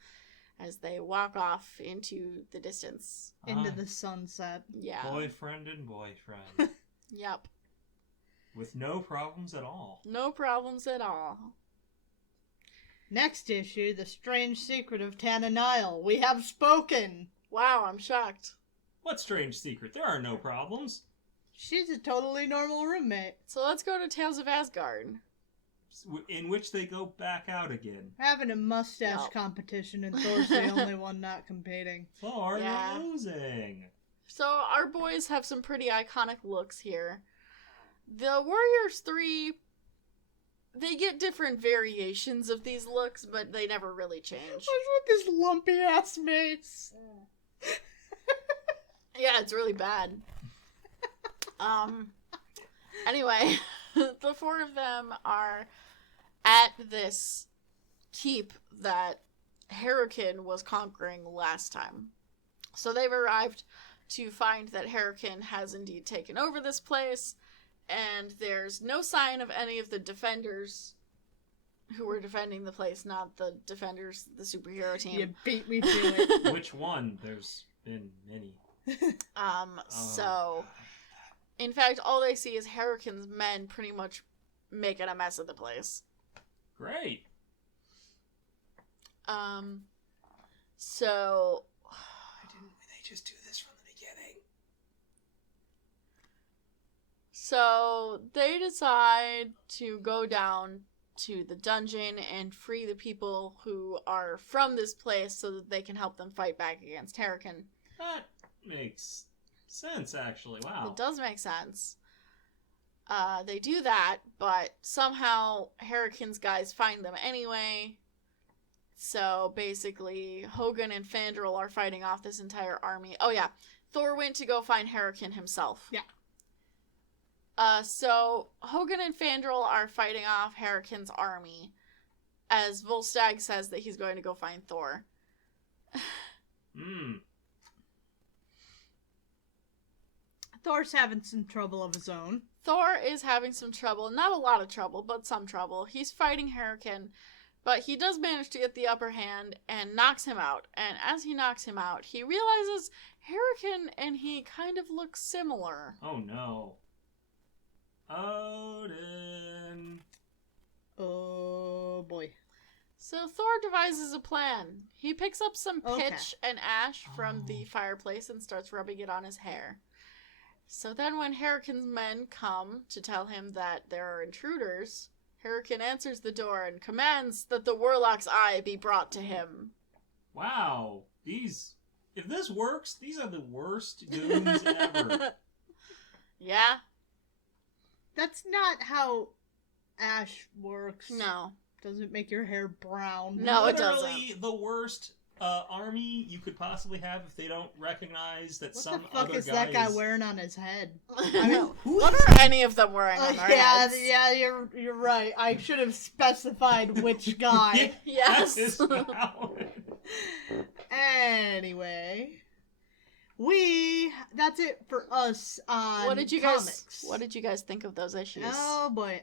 as they walk off into the distance. Into the sunset. Yeah. Boyfriend and boyfriend. Yep. With no problems at all. No problems at all. Next issue, The Strange Secret of Tananile. We have spoken. Wow, I'm shocked. What strange secret? There are no problems. She's a totally normal roommate. So let's go to Tales of Asgard. In which they go back out again. Having a mustache Yep. competition, and Thor's the only one not competing. Thor, Yeah. you're losing. So our boys have some pretty iconic looks here. The Warriors 3, they get different variations of these looks, but they never really change. What's with this lumpy ass mace? Yeah, it's really bad. Anyway, the four of them are at this keep that Hurricane was conquering last time. So they've arrived to find that Hurricane has indeed taken over this place, and there's no sign of any of the defenders who were defending the place, not the defenders, the superhero team. You beat me to it. Which one? There's been many. So, in fact, all they see is Hurricane's men pretty much making a mess of the place. Great. So... Why didn't they just do this from the beginning? So, they decide to go down to the dungeon and free the people who are from this place so that they can help them fight back against Hurricane. That makes sense, actually. Wow. It does make sense. They do that, but somehow Hurricane's guys find them anyway. So basically, Hogan and Fandral are fighting off this entire army. Oh yeah, Thor went to go find Hurricane himself. Yeah. So Hogan and Fandral are fighting off Hurricane's army, as Volstagg says that he's going to go find Thor. Thor's having some trouble of his own. Thor is having some trouble. Not a lot of trouble, but some trouble. He's fighting Hurricane, but he does manage to get the upper hand and knocks him out. And as he knocks him out, he realizes Hurricane and he kind of look similar. Oh no. Odin. Oh boy. So Thor devises a plan. He picks up some pitch and ash from the fireplace and starts rubbing it on his hair. So then when Hurricane's men come to tell him that there are intruders, Hurricane answers the door and commands that the Warlock's eye be brought to him. Wow. If this works, these are the worst goons ever. Yeah? That's not how ash works. No. Doesn't make your hair brown. No, it doesn't. Literally the worst army you could possibly have if they don't recognize that What some the fuck other is guy that guy wearing on his head? I mean, who what is- are any of them wearing on their heads? Yeah, you're right. I should have specified which guy. Yes. That is valid. Anyway, that's it for us on What did you comics. guys think of those issues? Oh boy,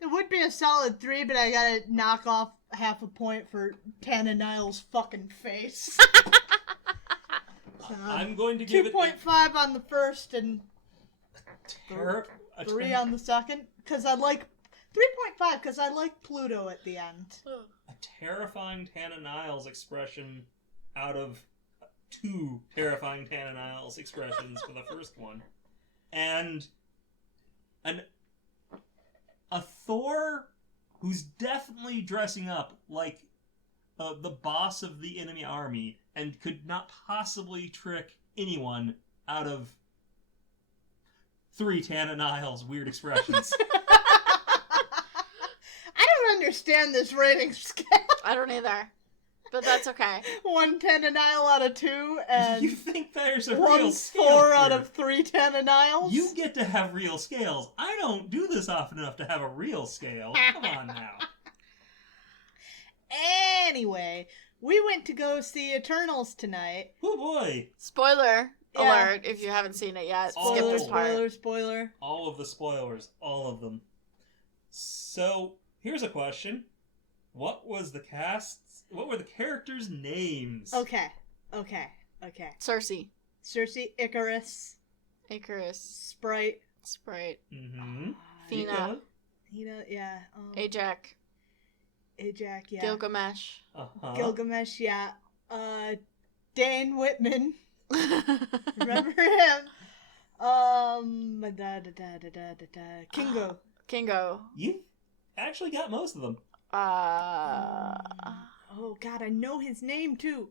it would be a solid 3, but I gotta knock off half a point for Tana Niles' fucking face. So, I'm going to give 2.5 on the first and it 3 on the second, because I like 3.5 because I like Pluto at the end. a terrifying Tana Niles expression out of 2 terrifying Tana Niles expressions for the first one, and a Thor who's definitely dressing up like the boss of the enemy army and could not possibly trick anyone out of 3 Tana Niles weird expressions. I don't understand this rating scale. I don't either. But that's okay. 1 Tana Nile out of 2, and You think there's a real 1 scale 4 here. out of 3 Tana Niles? You get to have real scales. I don't do this often enough to have a real scale. Come on now. Anyway, we went to go see Eternals tonight. Oh boy. Spoiler Yeah. alert if you haven't seen it yet. Oh. Skip this part. Spoiler. All of the spoilers. All of them. So, here's a question. What were the characters' names? Okay. Cersei. Cersei, Icarus, Icarus. Sprite, Mm-hmm. Thena. yeah. Ajak. Ajak, yeah. Gilgamesh. Uh-huh. Gilgamesh, yeah. Dane Whitman. Remember him? Kingo. Kingo. You actually got most of them. Oh god, I know his name too.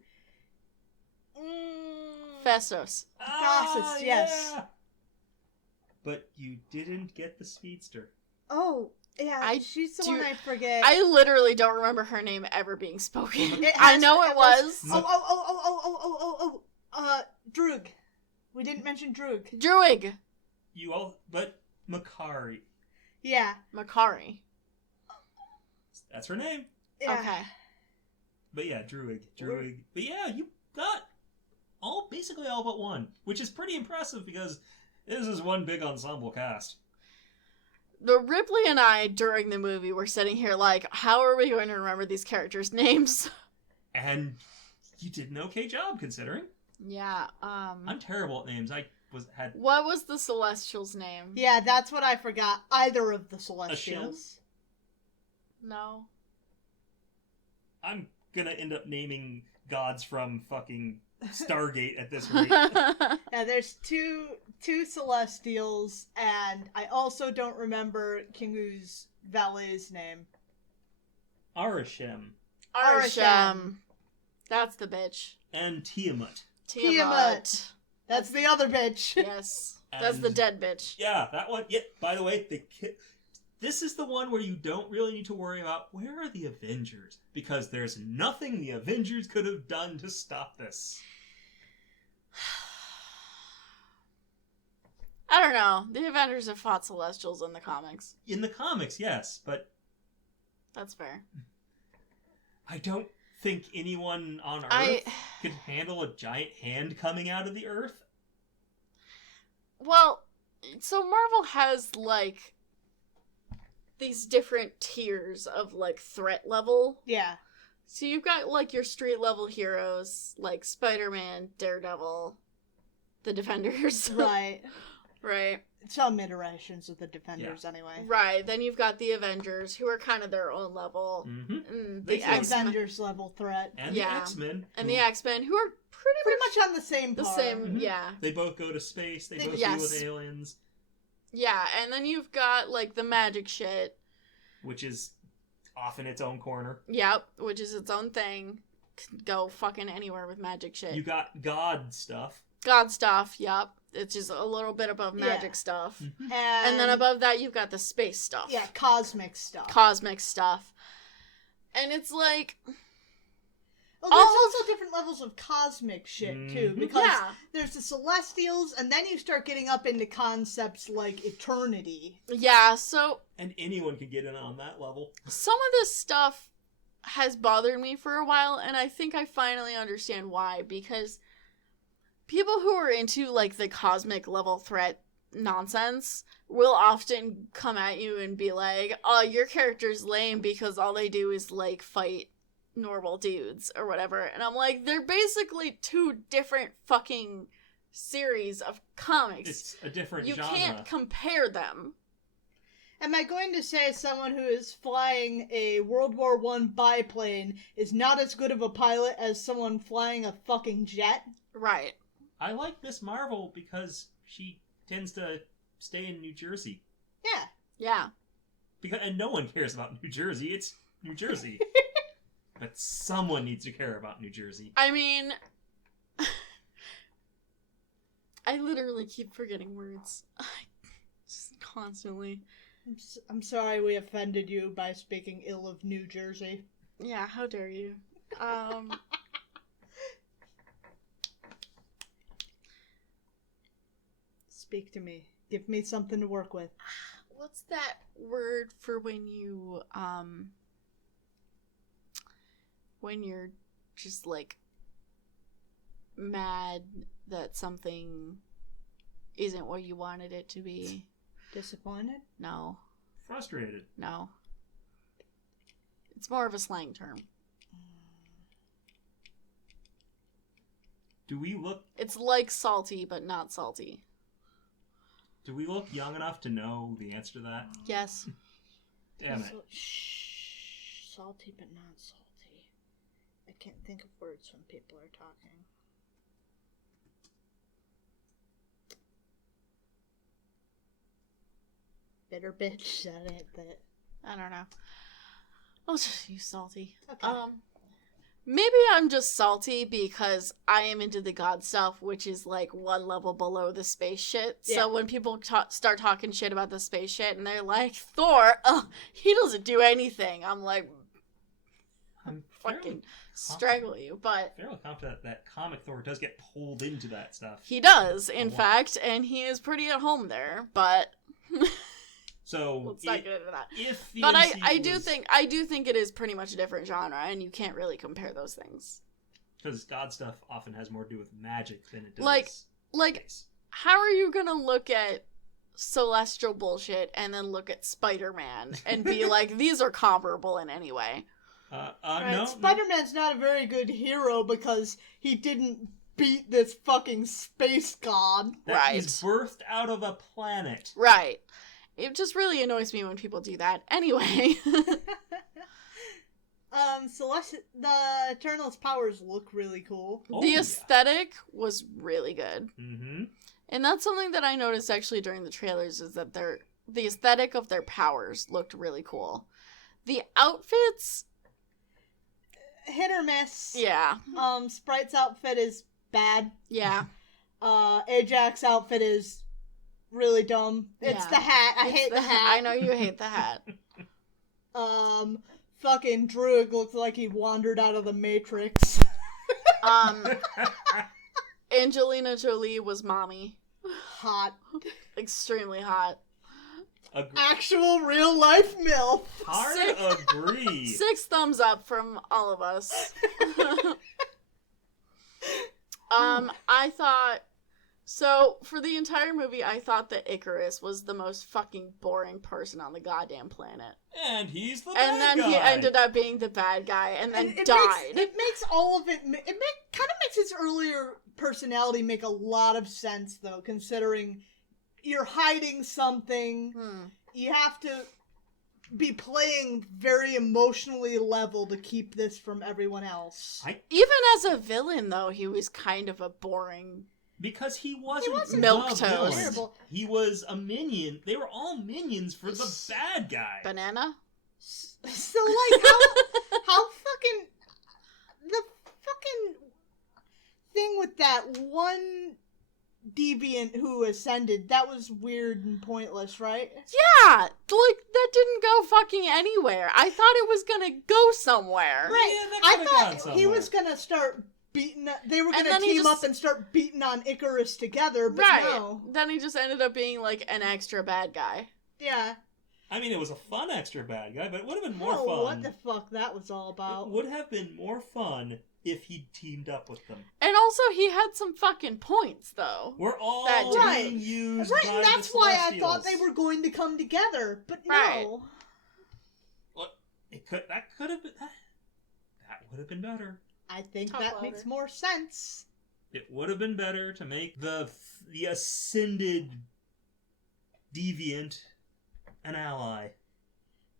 Festos. Festus, yes. Yeah. But you didn't get the speedster. Oh, yeah, she's the one I forget. I literally don't remember her name ever being spoken. I know it was. Droog. We didn't mention Droog. Druig. But Makari. Yeah. Makari. That's her name. Yeah. Okay. But yeah, Druig. But yeah, you got basically all but one, which is pretty impressive because this is one big ensemble cast. The Ripley and I, during the movie, were sitting here like, how are we going to remember these characters' names? And you did an okay job, considering. Yeah, I'm terrible at names. What was the Celestial's name? Yeah, that's what I forgot. Either of the Celestials. No. I'm gonna end up naming gods from fucking Stargate at this rate. Yeah, there's two Celestials, and I also don't remember Kingu's valet's name. Arishem. That's the bitch. And Tiamat. That's the other bitch. Yes. That's the dead bitch. Yeah, that one. Yeah, by the way, this is the one where you don't really need to worry about where are the Avengers, because there's nothing the Avengers could have done to stop this. I don't know. The Avengers have fought Celestials in the comics. In the comics, yes, but... That's fair. I don't think anyone on Earth could handle a giant hand coming out of the Earth. Well, so Marvel has, like, these different tiers of, like, threat level. Yeah. So you've got, like, your street-level heroes, like Spider-Man, Daredevil, the Defenders. Right. Right. Some iterations of the Defenders, anyway. Right. Then you've got the Avengers, who are kind of their own level. Mm-hmm. The Avengers level threat. And the X-Men. And the X-Men, who are pretty much on the same par. Yeah. They both go to space. They both deal with aliens. Yeah, and then you've got, like, the magic shit. Which is off in its own corner. Yep, which is its own thing. Go fucking anywhere with magic shit. You got God stuff. God stuff, yep. It's just a little bit above magic stuff. Mm-hmm. And then above that, you've got the space stuff. Yeah, cosmic stuff. And it's like... Well, there's also different levels of cosmic shit, too. Because there's the Celestials, and then you start getting up into concepts like eternity. Yeah, so... And anyone can get in on that level. Some of this stuff has bothered me for a while, and I think I finally understand why. Because people who are into, like, the cosmic level threat nonsense will often come at you and be like, oh, your character's lame because all they do is, like, fight normal dudes or whatever. And I'm like, they're basically two different fucking series of comics. It's a different genre. You can't compare them. Am I going to say someone who is flying a World War I biplane is not as good of a pilot as someone flying a fucking jet? Right. I like Miss Marvel because she tends to stay in New Jersey. Yeah. Yeah. And no one cares about New Jersey. It's New Jersey. But someone needs to care about New Jersey. I mean, I literally keep forgetting words. Just constantly. I'm sorry we offended you by speaking ill of New Jersey. Yeah, how dare you? Speak to me. Give me something to work with. What's that word for when you're just, like, mad that something isn't what you wanted it to be? Disappointed? No. Frustrated? No. It's more of a slang term. Do we look... It's like salty, but not salty. Do we look young enough to know the answer to that? Yes. Damn it. Salty, but not salty. I can't think of words when people are talking. Bitter bitch, is that it? I don't know. I'll just use salty. Okay. Maybe I'm just salty because I am into the god stuff, which is like one level below the space shit. Yeah. So when people start talking shit about the space shit and they're like, Thor, he doesn't do anything. I'm like, I'm fucking strangle you. But fairly confident that comic Thor does get pulled into that stuff. he does, in lot. fact, and he is pretty at home there. But So let's not get into that. If the But MCU I do think it is pretty much a different genre, and you can't really compare those things. because God stuff often has more to do with magic than it does Like, space. how are you gonna look at celestial bullshit and then look at Spider-Man and be like, these are comparable in any way? Right? No, Spider-Man's not a very good hero because he didn't beat this fucking space god. that Right. is birthed out of a planet. Right. It just really annoys me when people do that. Anyway. The Eternals' powers look really cool. Oh, The yeah. aesthetic was really good. Mm-hmm. And that's something that I noticed actually during the trailers is that the aesthetic of their powers looked really cool. The outfits, Hit or miss. yeah. Sprite's outfit is bad. Yeah. Ajax's outfit is really dumb. It's Yeah. the hat. I It's hate the hat. I know you hate the hat. Fucking Druid looks like he wandered out of the Matrix. Angelina Jolie was mommy. Hot. Extremely hot. Actual real life MILF. Hard agree. 6 thumbs up from all of us. I thought, so for the entire movie, I thought that Icarus was the most fucking boring person on the goddamn planet. And he's the And bad then he guy. ended up being the bad guy and then And died. it makes all of it. Kind of makes his earlier personality make a lot of sense, though, considering you're hiding something. You have to be playing very emotionally level to keep this from everyone else. Even as a villain, though, he was kind of a boring. Because he wasn't wasn't milquetoast. the villain. Terrible. He was a minion. They were all minions for the bad guy. Banana? So, like, how fucking... The fucking thing with that one deviant who ascended, that was weird and pointless, right? Yeah! Like, that didn't go fucking anywhere. I thought it was gonna go somewhere. Right. Yeah, that I could've gone thought he somewhere. was gonna start beating... They were And gonna then he team just- up and start beating on Icarus together, but Right. no. Then he just ended up being, like, an extra bad guy. Yeah. I mean, it was a fun extra bad guy, but it would have been more Oh, fun. what the fuck that was all It about. would have been more fun if he teamed up with them. And also, he had some fucking points, though. We're all That being Right. used Right, by and that's the why I Celestials. thought they were going to come together, but Right. no. Well, that would have been better. I think Talk that louder. makes more sense. It would have been better to make the ascended deviant an ally.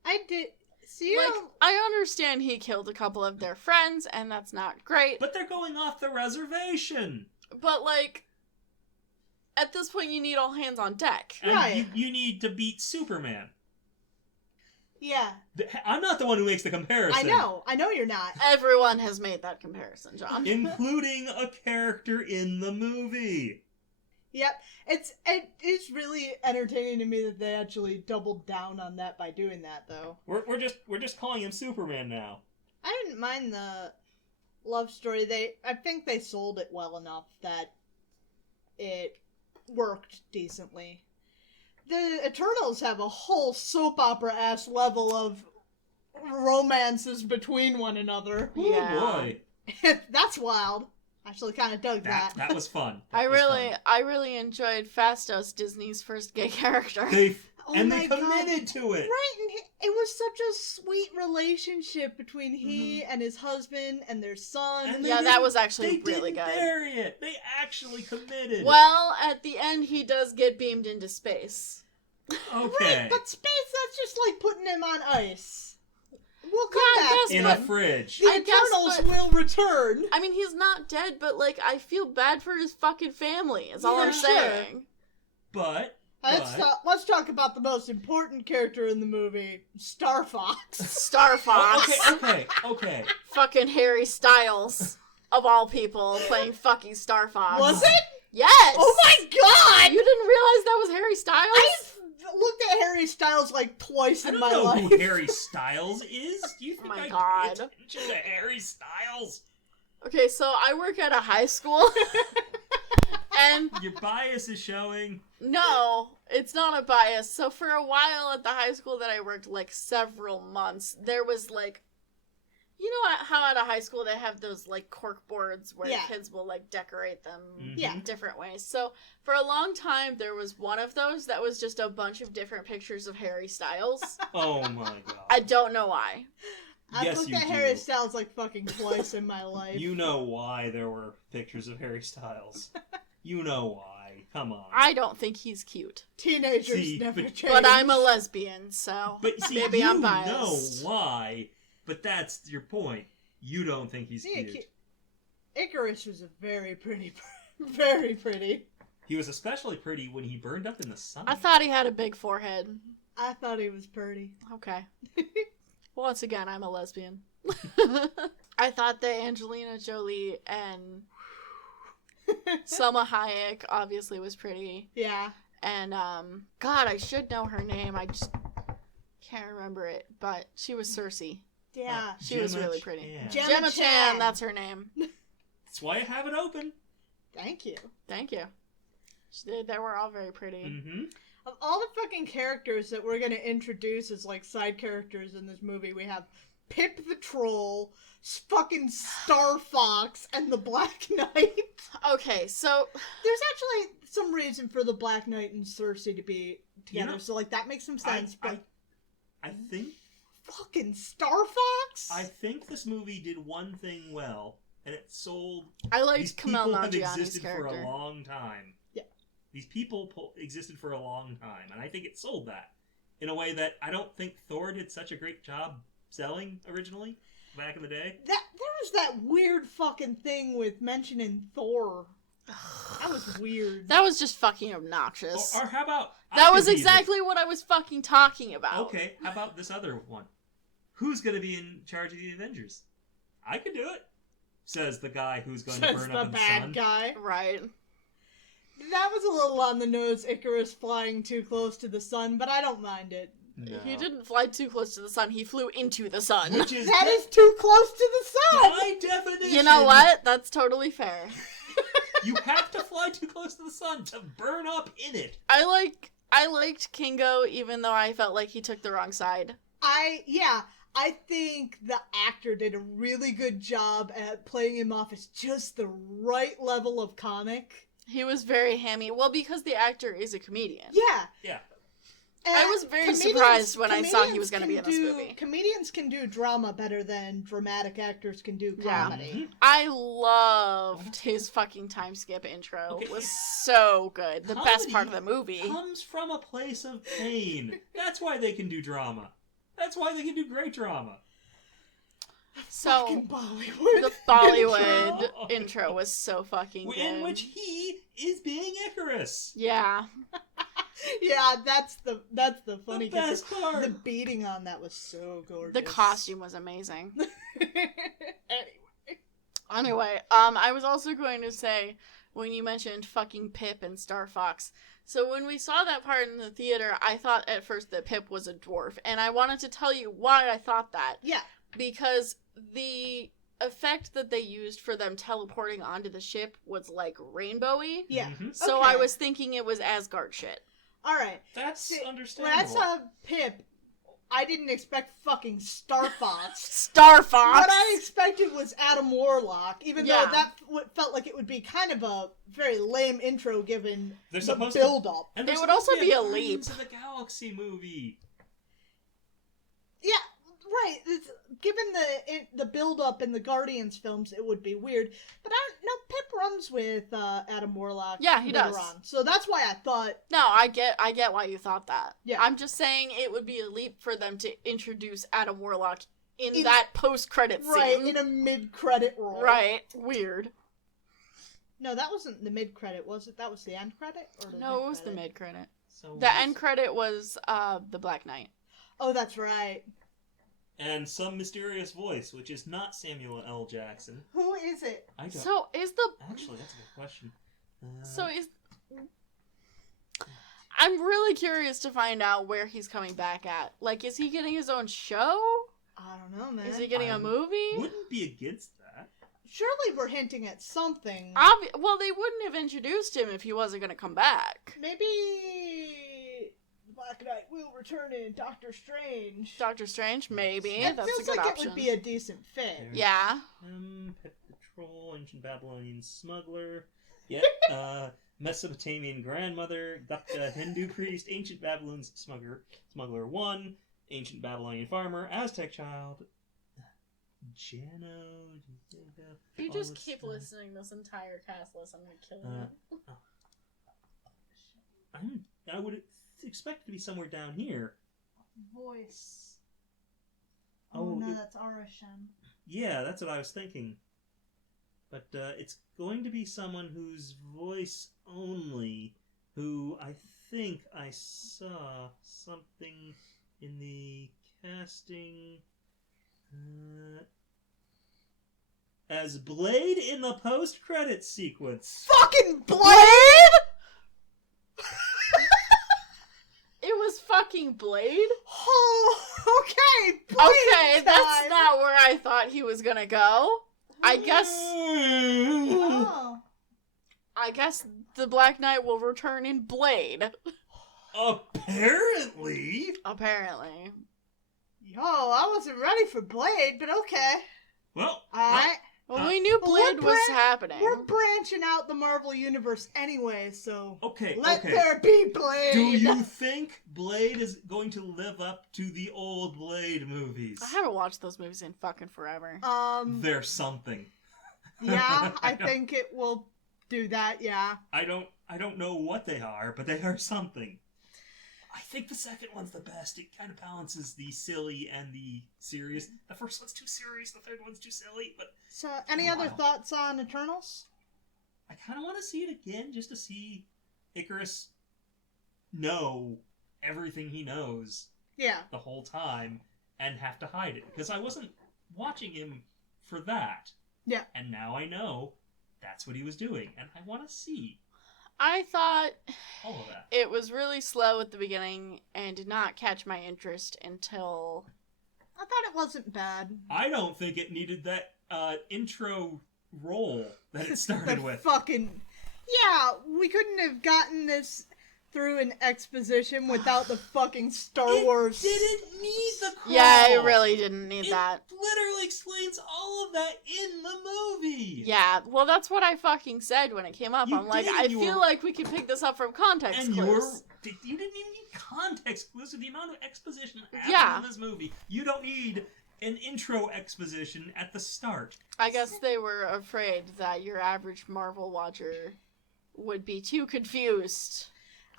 I did. See, Like, I understand he killed a couple of their friends, and that's not great. But they're going off the reservation. But, like, at this point, you need all hands on deck. And Right. you need to beat Superman. yeah, I'm not the one who makes the comparison. I know you're not. Everyone has made that comparison, John. Including a character in the movie. Yep, it's really entertaining to me that they actually doubled down on that by doing that, though. We're just calling him Superman now. I didn't mind the love story. I think they sold it well enough that it worked decently. The Eternals have a whole soap opera-ass level of romances between one another. Oh Yeah. boy. That's wild. Actually kind of dug that. That was fun. I really enjoyed Fastos, Disney's first gay character. They Oh and my they God. committed to it. Right, and it was such a sweet relationship between he and his husband and their son. And they Yeah, that didn't- was actually they really didn't good. bury it. They actually committed. Well, at the end, he does get beamed into space. Okay. Right, but space, that's just like putting him on ice. We'll come Yeah, I back. guess, in but- a fridge. The I guess, Eternals but- will return. I mean, he's not dead, but, like, I feel bad for his fucking family, is all Yeah, I'm sure. saying. But Let's talk about the most important character in the movie, Star Fox. Star Fox. Okay. Fucking Harry Styles, of all people, playing fucking Star Fox. Was it? Yes! Oh my god! You didn't realize that was Harry Styles? I've looked at Harry Styles like twice in my life. I don't know who Harry Styles is. Do you think Oh my I God. pay attention to Harry Styles? Okay, so I work at a high school. And Your bias is showing. no, it's not a bias. So for a while at the high school that I worked, like several months, there was like, you know how at a high school they have those like cork boards where kids will like decorate them different ways. So for a long time there was one of those that was just a bunch of different pictures of Harry Styles. Oh my god. I don't know why. I've looked at Harry Styles like fucking twice in my life. You know why there were pictures of Harry Styles. You know why. Come on. I don't think he's cute. Teenagers never change. But I'm a lesbian, so maybe I'm biased. You know why, but that's your point. You don't think he's cute. Icarus was a very pretty. He was especially pretty when he burned up in the sun. I thought he had a big forehead. I thought he was pretty. Okay. Once again, I'm a lesbian. I thought that Angelina Jolie and Selma Hayek obviously was pretty. Yeah. And, God, I should know her name. I just can't remember it. But she was Cersei. Yeah. She was really pretty. Gemma Chan, that's her name. That's why I have it open. Thank you. Thank you. They were all very pretty. Mm-hmm. Of all the fucking characters that we're gonna introduce as, like, side characters in this movie, we have Pip the Troll, fucking Star Fox, and the Black Knight. Okay, so there's actually some reason for the Black Knight and Cersei to be together, so, like, that makes some sense, but... I think... Fucking Star Fox? I think this movie did one thing well, and it sold... I liked these Kumail people have Nanjiani's existed character. for a long time. Yeah. These people existed for a long time, and I think it sold that in a way that I don't think Thor did such a great job selling originally back in the day. There was that weird fucking thing with mentioning Thor. That was weird. That was just fucking obnoxious. Or how about... That was exactly what I was fucking talking about. Okay, how about this other one? Who's going to be in charge of the Avengers? I can do it, says the guy who's going to burn up in the sun. the bad guy. Right. That was a little on the nose, Icarus flying too close to the sun, but I don't mind it. No. He didn't fly too close to the sun, he flew into the sun. That is too close to the sun! My definition! You know what? That's totally fair. You have to fly too close to the sun to burn up in it. I liked Kingo, even though I felt like he took the wrong side. I think the actor did a really good job at playing him off as just the right level of comic. He was very hammy. Well, because the actor is a comedian. Yeah. And I was very surprised when I saw he was going to be in this movie. Comedians can do drama better than dramatic actors can do comedy. Yeah. I loved his fucking time skip intro. It was so good. The best part of the movie comes from a place of pain. That's why they can do drama. That's why they can do great drama. So, Bollywood. The Bollywood intro was so fucking good. In which he is being Icarus. Yeah. Yeah, that's the funny the best part. The beating on that was so gorgeous. The costume was amazing. Anyway, I was also going to say, when you mentioned fucking Pip and Star Fox, so when we saw that part in the theater, I thought at first that Pip was a dwarf, and I wanted to tell you why I thought that. Yeah. Because the effect that they used for them teleporting onto the ship was, like, rainbowy. Yeah. Mm-hmm. So okay. I was thinking it was Asgard shit. Alright. That's understandable. When I saw Pip, I didn't expect fucking Star Fox. Star Fox! What I expected was Adam Warlock, even though that felt like it would be kind of a very lame intro given the build-up. And it would also be a leap. Guardians of the Galaxy movie. Yeah, right. Given the build-up in the Guardians films, it would be weird. But Pip runs with Adam Warlock. Yeah, he later does. on. So that's why I thought. No, I get why you thought that. Yeah. I'm just saying it would be a leap for them to introduce Adam Warlock in that post-credit scene. Right, in a mid-credit role. Right. Weird. No, that wasn't the mid-credit, was it? That was the end credit? Or No, it was the mid-credit. So The end credit was the Black Knight. Oh, that's right. And some mysterious voice, which is not Samuel L. Jackson. Who is it? I don't. So is the Actually, that's a good question. so is. I'm really curious to find out where he's coming back at. Like, is he getting his own show? I don't know, man. Is he getting a movie? Wouldn't be against that. Surely we're hinting at something. Well, they wouldn't have introduced him if he wasn't going to come back. Maybe Black Knight will return in Doctor Strange. Doctor Strange, maybe. It That's feels a good like option. it would be a decent fit. Yeah. Pet Patrol, Ancient Babylonian Smuggler. Yep. Mesopotamian Grandmother, Hindu Priest, Ancient Babylon's Smuggler 1, Ancient Babylonian Farmer, Aztec Child, Jano. You just keep listening this entire cast list. I'm going to kill you. I would expect it to be somewhere down here. Voice. Oh, no, that's Arashem. Yeah, that's what I was thinking. But it's going to be someone whose voice only, who I think I saw something in the casting as Blade in the post-credits sequence. Fucking Blade! It was fucking Blade? Oh, okay, Blade Okay, time. that's not where I thought he was going to go. I guess Oh. I guess the Black Knight will return in Blade. Apparently. Apparently. Yo, I wasn't ready for Blade, but okay. Well, Alright. Well, we knew Blade was happening. We're branching out the Marvel Universe anyway, so okay. let there be Blade! Do you think Blade is going to live up to the old Blade movies? I haven't watched those movies in fucking forever. There's something. Yeah, I think it will do that, yeah. I don't know what they are, but they are something. I think the second one's the best. It kind of balances the silly and the serious. The first one's too serious, the third one's too silly, but... So, any other thoughts on Eternals? I kind of want to see it again, just to see Icarus know everything he knows Yeah. the whole time, and have to hide it. Because I wasn't watching him for that. Yeah. And now I know that's what he was doing, and I want to see I thought all of that. it was really slow at the beginning and did not catch my interest until... I thought it wasn't bad. I don't think it needed that intro role that it started The with. fucking... Yeah, we couldn't have gotten this through an exposition without the fucking Star Wars... Didn't need the crawl. Yeah, it really didn't need that. It literally explains all of that in the movie. Yeah, well, that's what I fucking said when it came up. You I'm like, did, I you feel were- like we can pick this up from context And clues. you didn't even need context clues with the amount of exposition that happens Yeah. in this movie. You don't need an intro exposition at the start. I guess they were afraid that your average Marvel watcher would be too confused.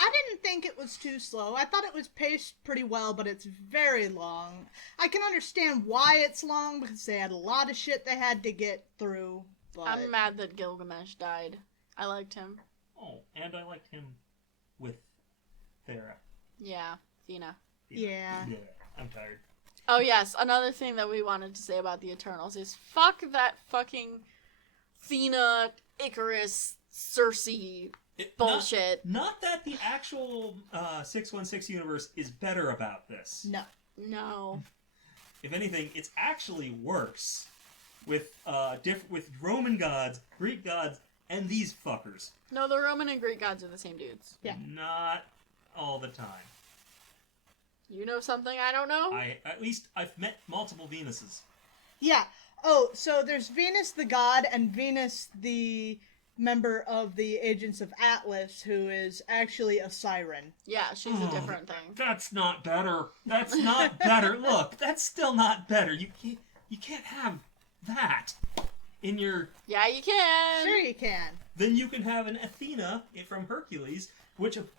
I didn't think it was too slow. I thought it was paced pretty well, but it's very long. I can understand why it's long, because they had a lot of shit they had to get through, but... I'm mad that Gilgamesh died. I liked him. Oh, and I liked him with Thera. Yeah, Athena. Yeah. Yeah, I'm tired. Oh yes, another thing that we wanted to say about the Eternals is fuck that fucking Athena, Icarus, Cersei bullshit. Not that the actual 616 universe is better about this. No. No. If anything, it's actually worse with with Roman gods, Greek gods, and these fuckers. No, the Roman and Greek gods are the same dudes. Yeah. Not all the time. You know something I don't know? I've met multiple Venuses. Yeah. Oh, so there's Venus the god and Venus the member of the Agents of Atlas, who is actually a siren. Yeah, she's a different thing. That's not better. That's not better. Look, that's still not better. You can't have that in your... Yeah, you can. Sure you can. Then you can have an Athena from Hercules,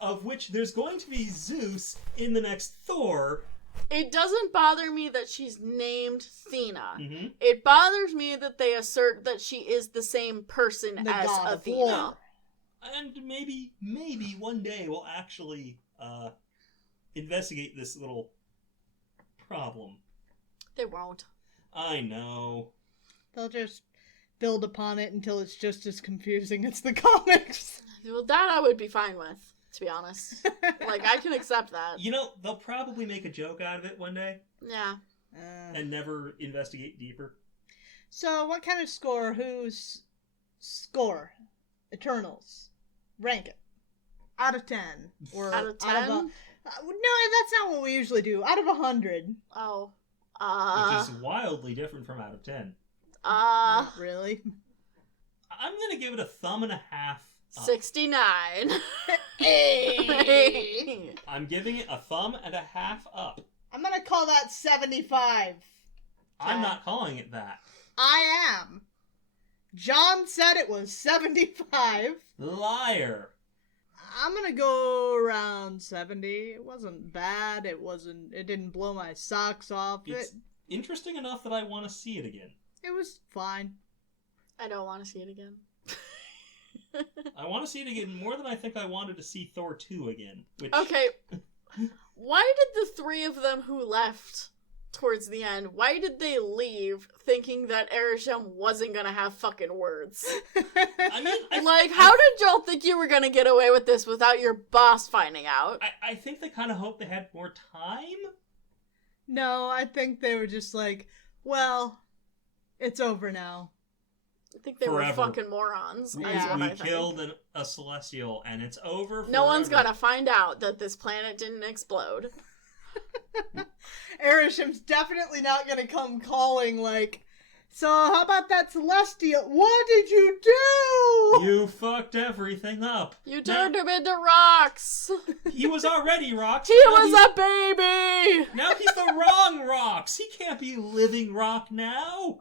of which there's going to be Zeus in the next Thor. It doesn't bother me that she's named Athena. Mm-hmm. It bothers me that they assert that she is the same person The as god of Athena. war. And maybe one day we'll actually investigate this little problem. They won't. I know. They'll just build upon it until it's just as confusing as the comics. Well, that I would be fine with, to be honest. Like, I can accept that. You know, they'll probably make a joke out of it one day. Yeah. And never investigate deeper. So, what kind of score? Whose score? Eternals. Rank it. Out of 10. Or Out of 10? no, that's not what we usually do. Out of 100. Oh. Which is wildly different from out of 10. Not really. I'm gonna give it a thumb and a half. 69. Hey. I'm giving it a thumb and a half up. I'm gonna call that 75. I'm not calling it that. I am. John said it was 75. Liar. I'm gonna go around 70. It wasn't bad. It didn't blow my socks off. It's interesting enough that I want to see it again. It was fine. I don't want to see it again. I want to see it again more than I think I wanted to see Thor 2 again. Which... Okay. Why did the three of them who left towards the end, why did they leave thinking that Arishem wasn't gonna have fucking words? I mean, How did y'all think you were gonna get away with this without your boss finding out? I think they kind of hoped they had more time. No, I think they were just like, well, it's over now. I think they Forever. were fucking morons. We I killed a Celestial, and it's over forever. No one's gonna find out that this planet didn't explode. Arishem's definitely not gonna come calling like, so how about that Celestial? What did you do? You fucked everything up. You turned him into rocks. He was already rocks. He was a baby. Now he's the wrong rocks. He can't be living rock now.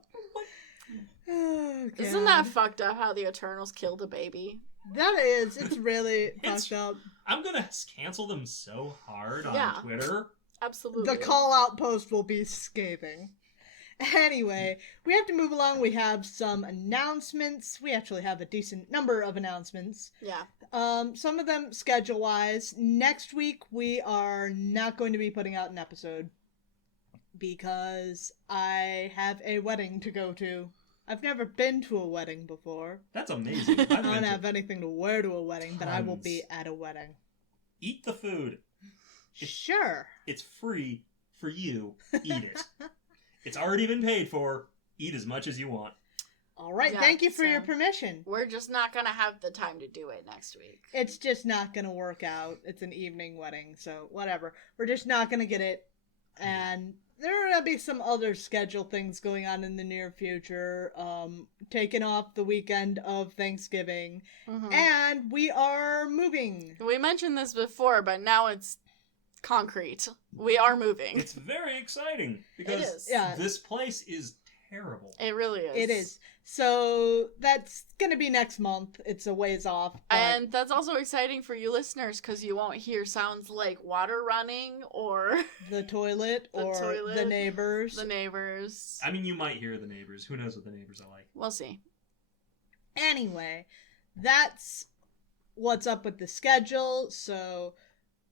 Oh, Isn't that fucked up how the Eternals killed a baby? That is. It's really fucked up. I'm gonna cancel them so hard on Twitter. Absolutely. The call-out post will be scathing. Anyway, we have to move along. We have some announcements. We actually have a decent number of announcements. Yeah. Some of them schedule-wise. Next week, we are not going to be putting out an episode because I have a wedding to go to. I've never been to a wedding before. That's amazing. I don't have anything to wear to a wedding, but I will be at a wedding. Eat the food. Sure. It's free for you. Eat it. It's already been paid for. Eat as much as you want. All right. Yeah, thank you for your permission. We're just not going to have the time to do it next week. It's just not going to work out. It's an evening wedding, so whatever. We're just not going to get it. And there are going to be some other schedule things going on in the near future. Taking off the weekend of Thanksgiving. Mm-hmm. And we are moving. We mentioned this before, but now it's concrete. We are moving. It's very exciting because this place is terrible. It really is. It is. So that's going to be next month. It's a ways off. But... And that's also exciting for you listeners because you won't hear sounds like water running or the toilet the neighbors. The neighbors. I mean, you might hear the neighbors. Who knows what the neighbors are like? We'll see. Anyway, that's what's up with the schedule. So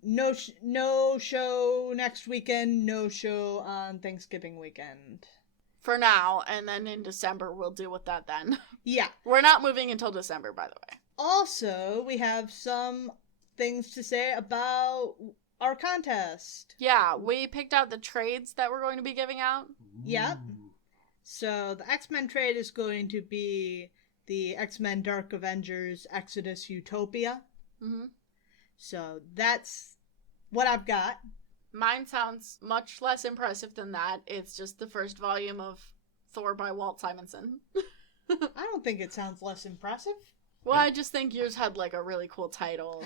no show next weekend, no show on Thanksgiving weekend. For now, and then in December we'll deal with that then. Yeah. We're not moving until December, by the way. Also, we have some things to say about our contest. Yeah, we picked out the trades that we're going to be giving out. Yep. So the X-Men trade is going to be the X-Men Dark Avengers Exodus Utopia. Mm-hmm. So that's what I've got. Mine sounds much less impressive than that. It's just the first volume of Thor by Walt Simonson. I don't think it sounds less impressive. Well, I just think yours had like a really cool title.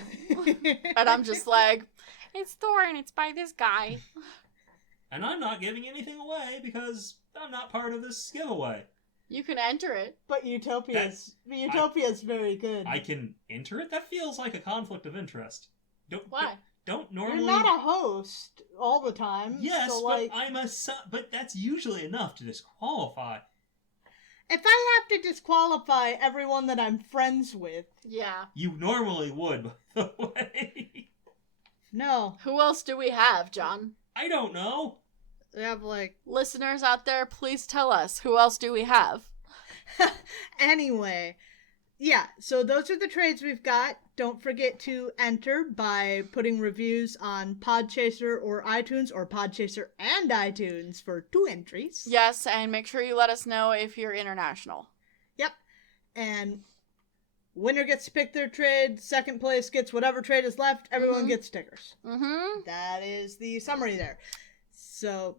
And I'm just like, it's Thor and it's by this guy. And I'm not giving anything away because I'm not part of this giveaway. You can enter it. But Utopia's very good. I can enter it? That feels like a conflict of interest. Why? Don't normally... You're not a host all the time. Yes, so but I'm a but that's usually enough to disqualify. If I have to disqualify everyone that I'm friends with... Yeah. You normally would, by the way. No. Who else do we have, John? I don't know. We have, like... Listeners out there, please tell us. Who else do we have? Anyway, yeah, so those are the trades we've got. Don't forget to enter by putting reviews on Podchaser or iTunes, or Podchaser and iTunes for 2 entries. Yes, and make sure you let us know if you're international. Yep. And winner gets to pick their trade, second place gets whatever trade is left, everyone gets stickers. Mm-hmm. That is the summary there. So,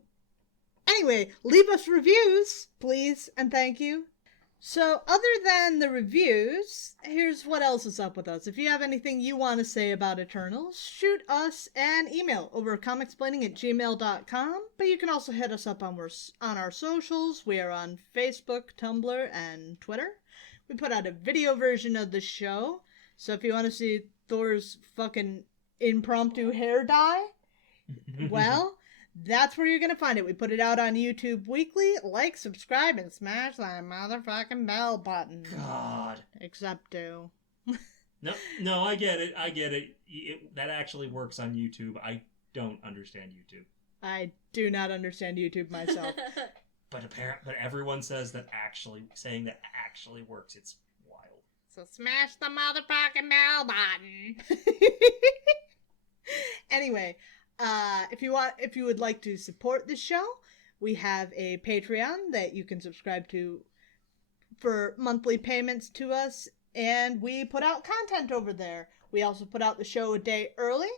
anyway, leave us reviews, please, and thank you. So, other than the reviews, here's what else is up with us. If you have anything you want to say about Eternals, shoot us an email over at comicsplaining@gmail.com, but you can also hit us up on our socials. We are on Facebook, Tumblr, and Twitter. We put out a video version of the show, so if you want to see Thor's fucking impromptu hair dye, well... that's where you're going to find it. We put it out on YouTube weekly. Like, subscribe, and smash that motherfucking bell button. God. Except do. No, I get it. That actually works on YouTube. I don't understand YouTube. I do not understand YouTube myself. But everyone says that saying that actually works. It's wild. So smash the motherfucking bell button. Anyway, if you would like to support the show, we have a Patreon that you can subscribe to for monthly payments to us, and we put out content over there. We also put out the show a day early,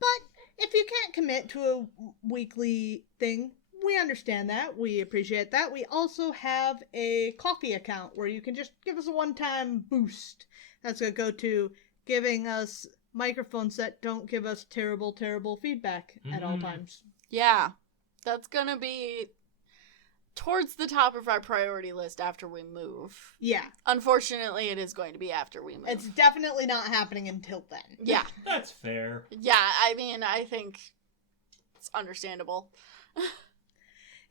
but if you can't commit to a weekly thing, we understand that. We appreciate that. We also have a coffee account where you can just give us a one-time boost. That's going to go to giving us microphones that don't give us terrible feedback at all times. Yeah, that's gonna be towards the top of our priority list after we move. Yeah. Unfortunately, it is going to be after we move. It's definitely not happening until then. Yeah. That's fair. Yeah, I mean, I think it's understandable.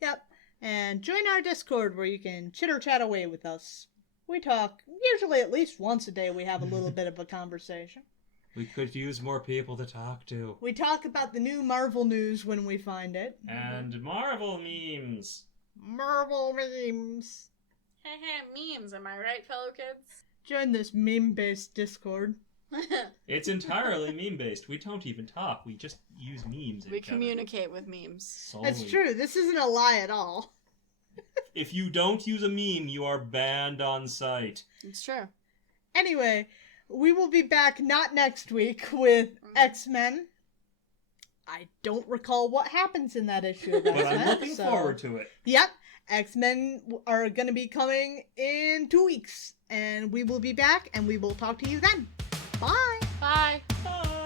Yep. And join our Discord where you can chitter-chat away with us. We talk, usually at least once a day we have a little bit of a conversation. We could use more people to talk to. We talk about the new Marvel news when we find it. And Marvel memes. Marvel memes. Memes, am I right, fellow kids? Join this meme-based Discord. It's entirely meme-based. We don't even talk. We just use memes. We communicate with memes. Solely. That's true. This isn't a lie at all. If you don't use a meme, you are banned on site. It's true. Anyway, we will be back not next week with X-Men. I don't recall what happens in that issue of X-Men. But I'm looking forward to it. Yep. X-Men are going to be coming in 2 weeks. And we will be back, and we will talk to you then. Bye! Bye! Bye!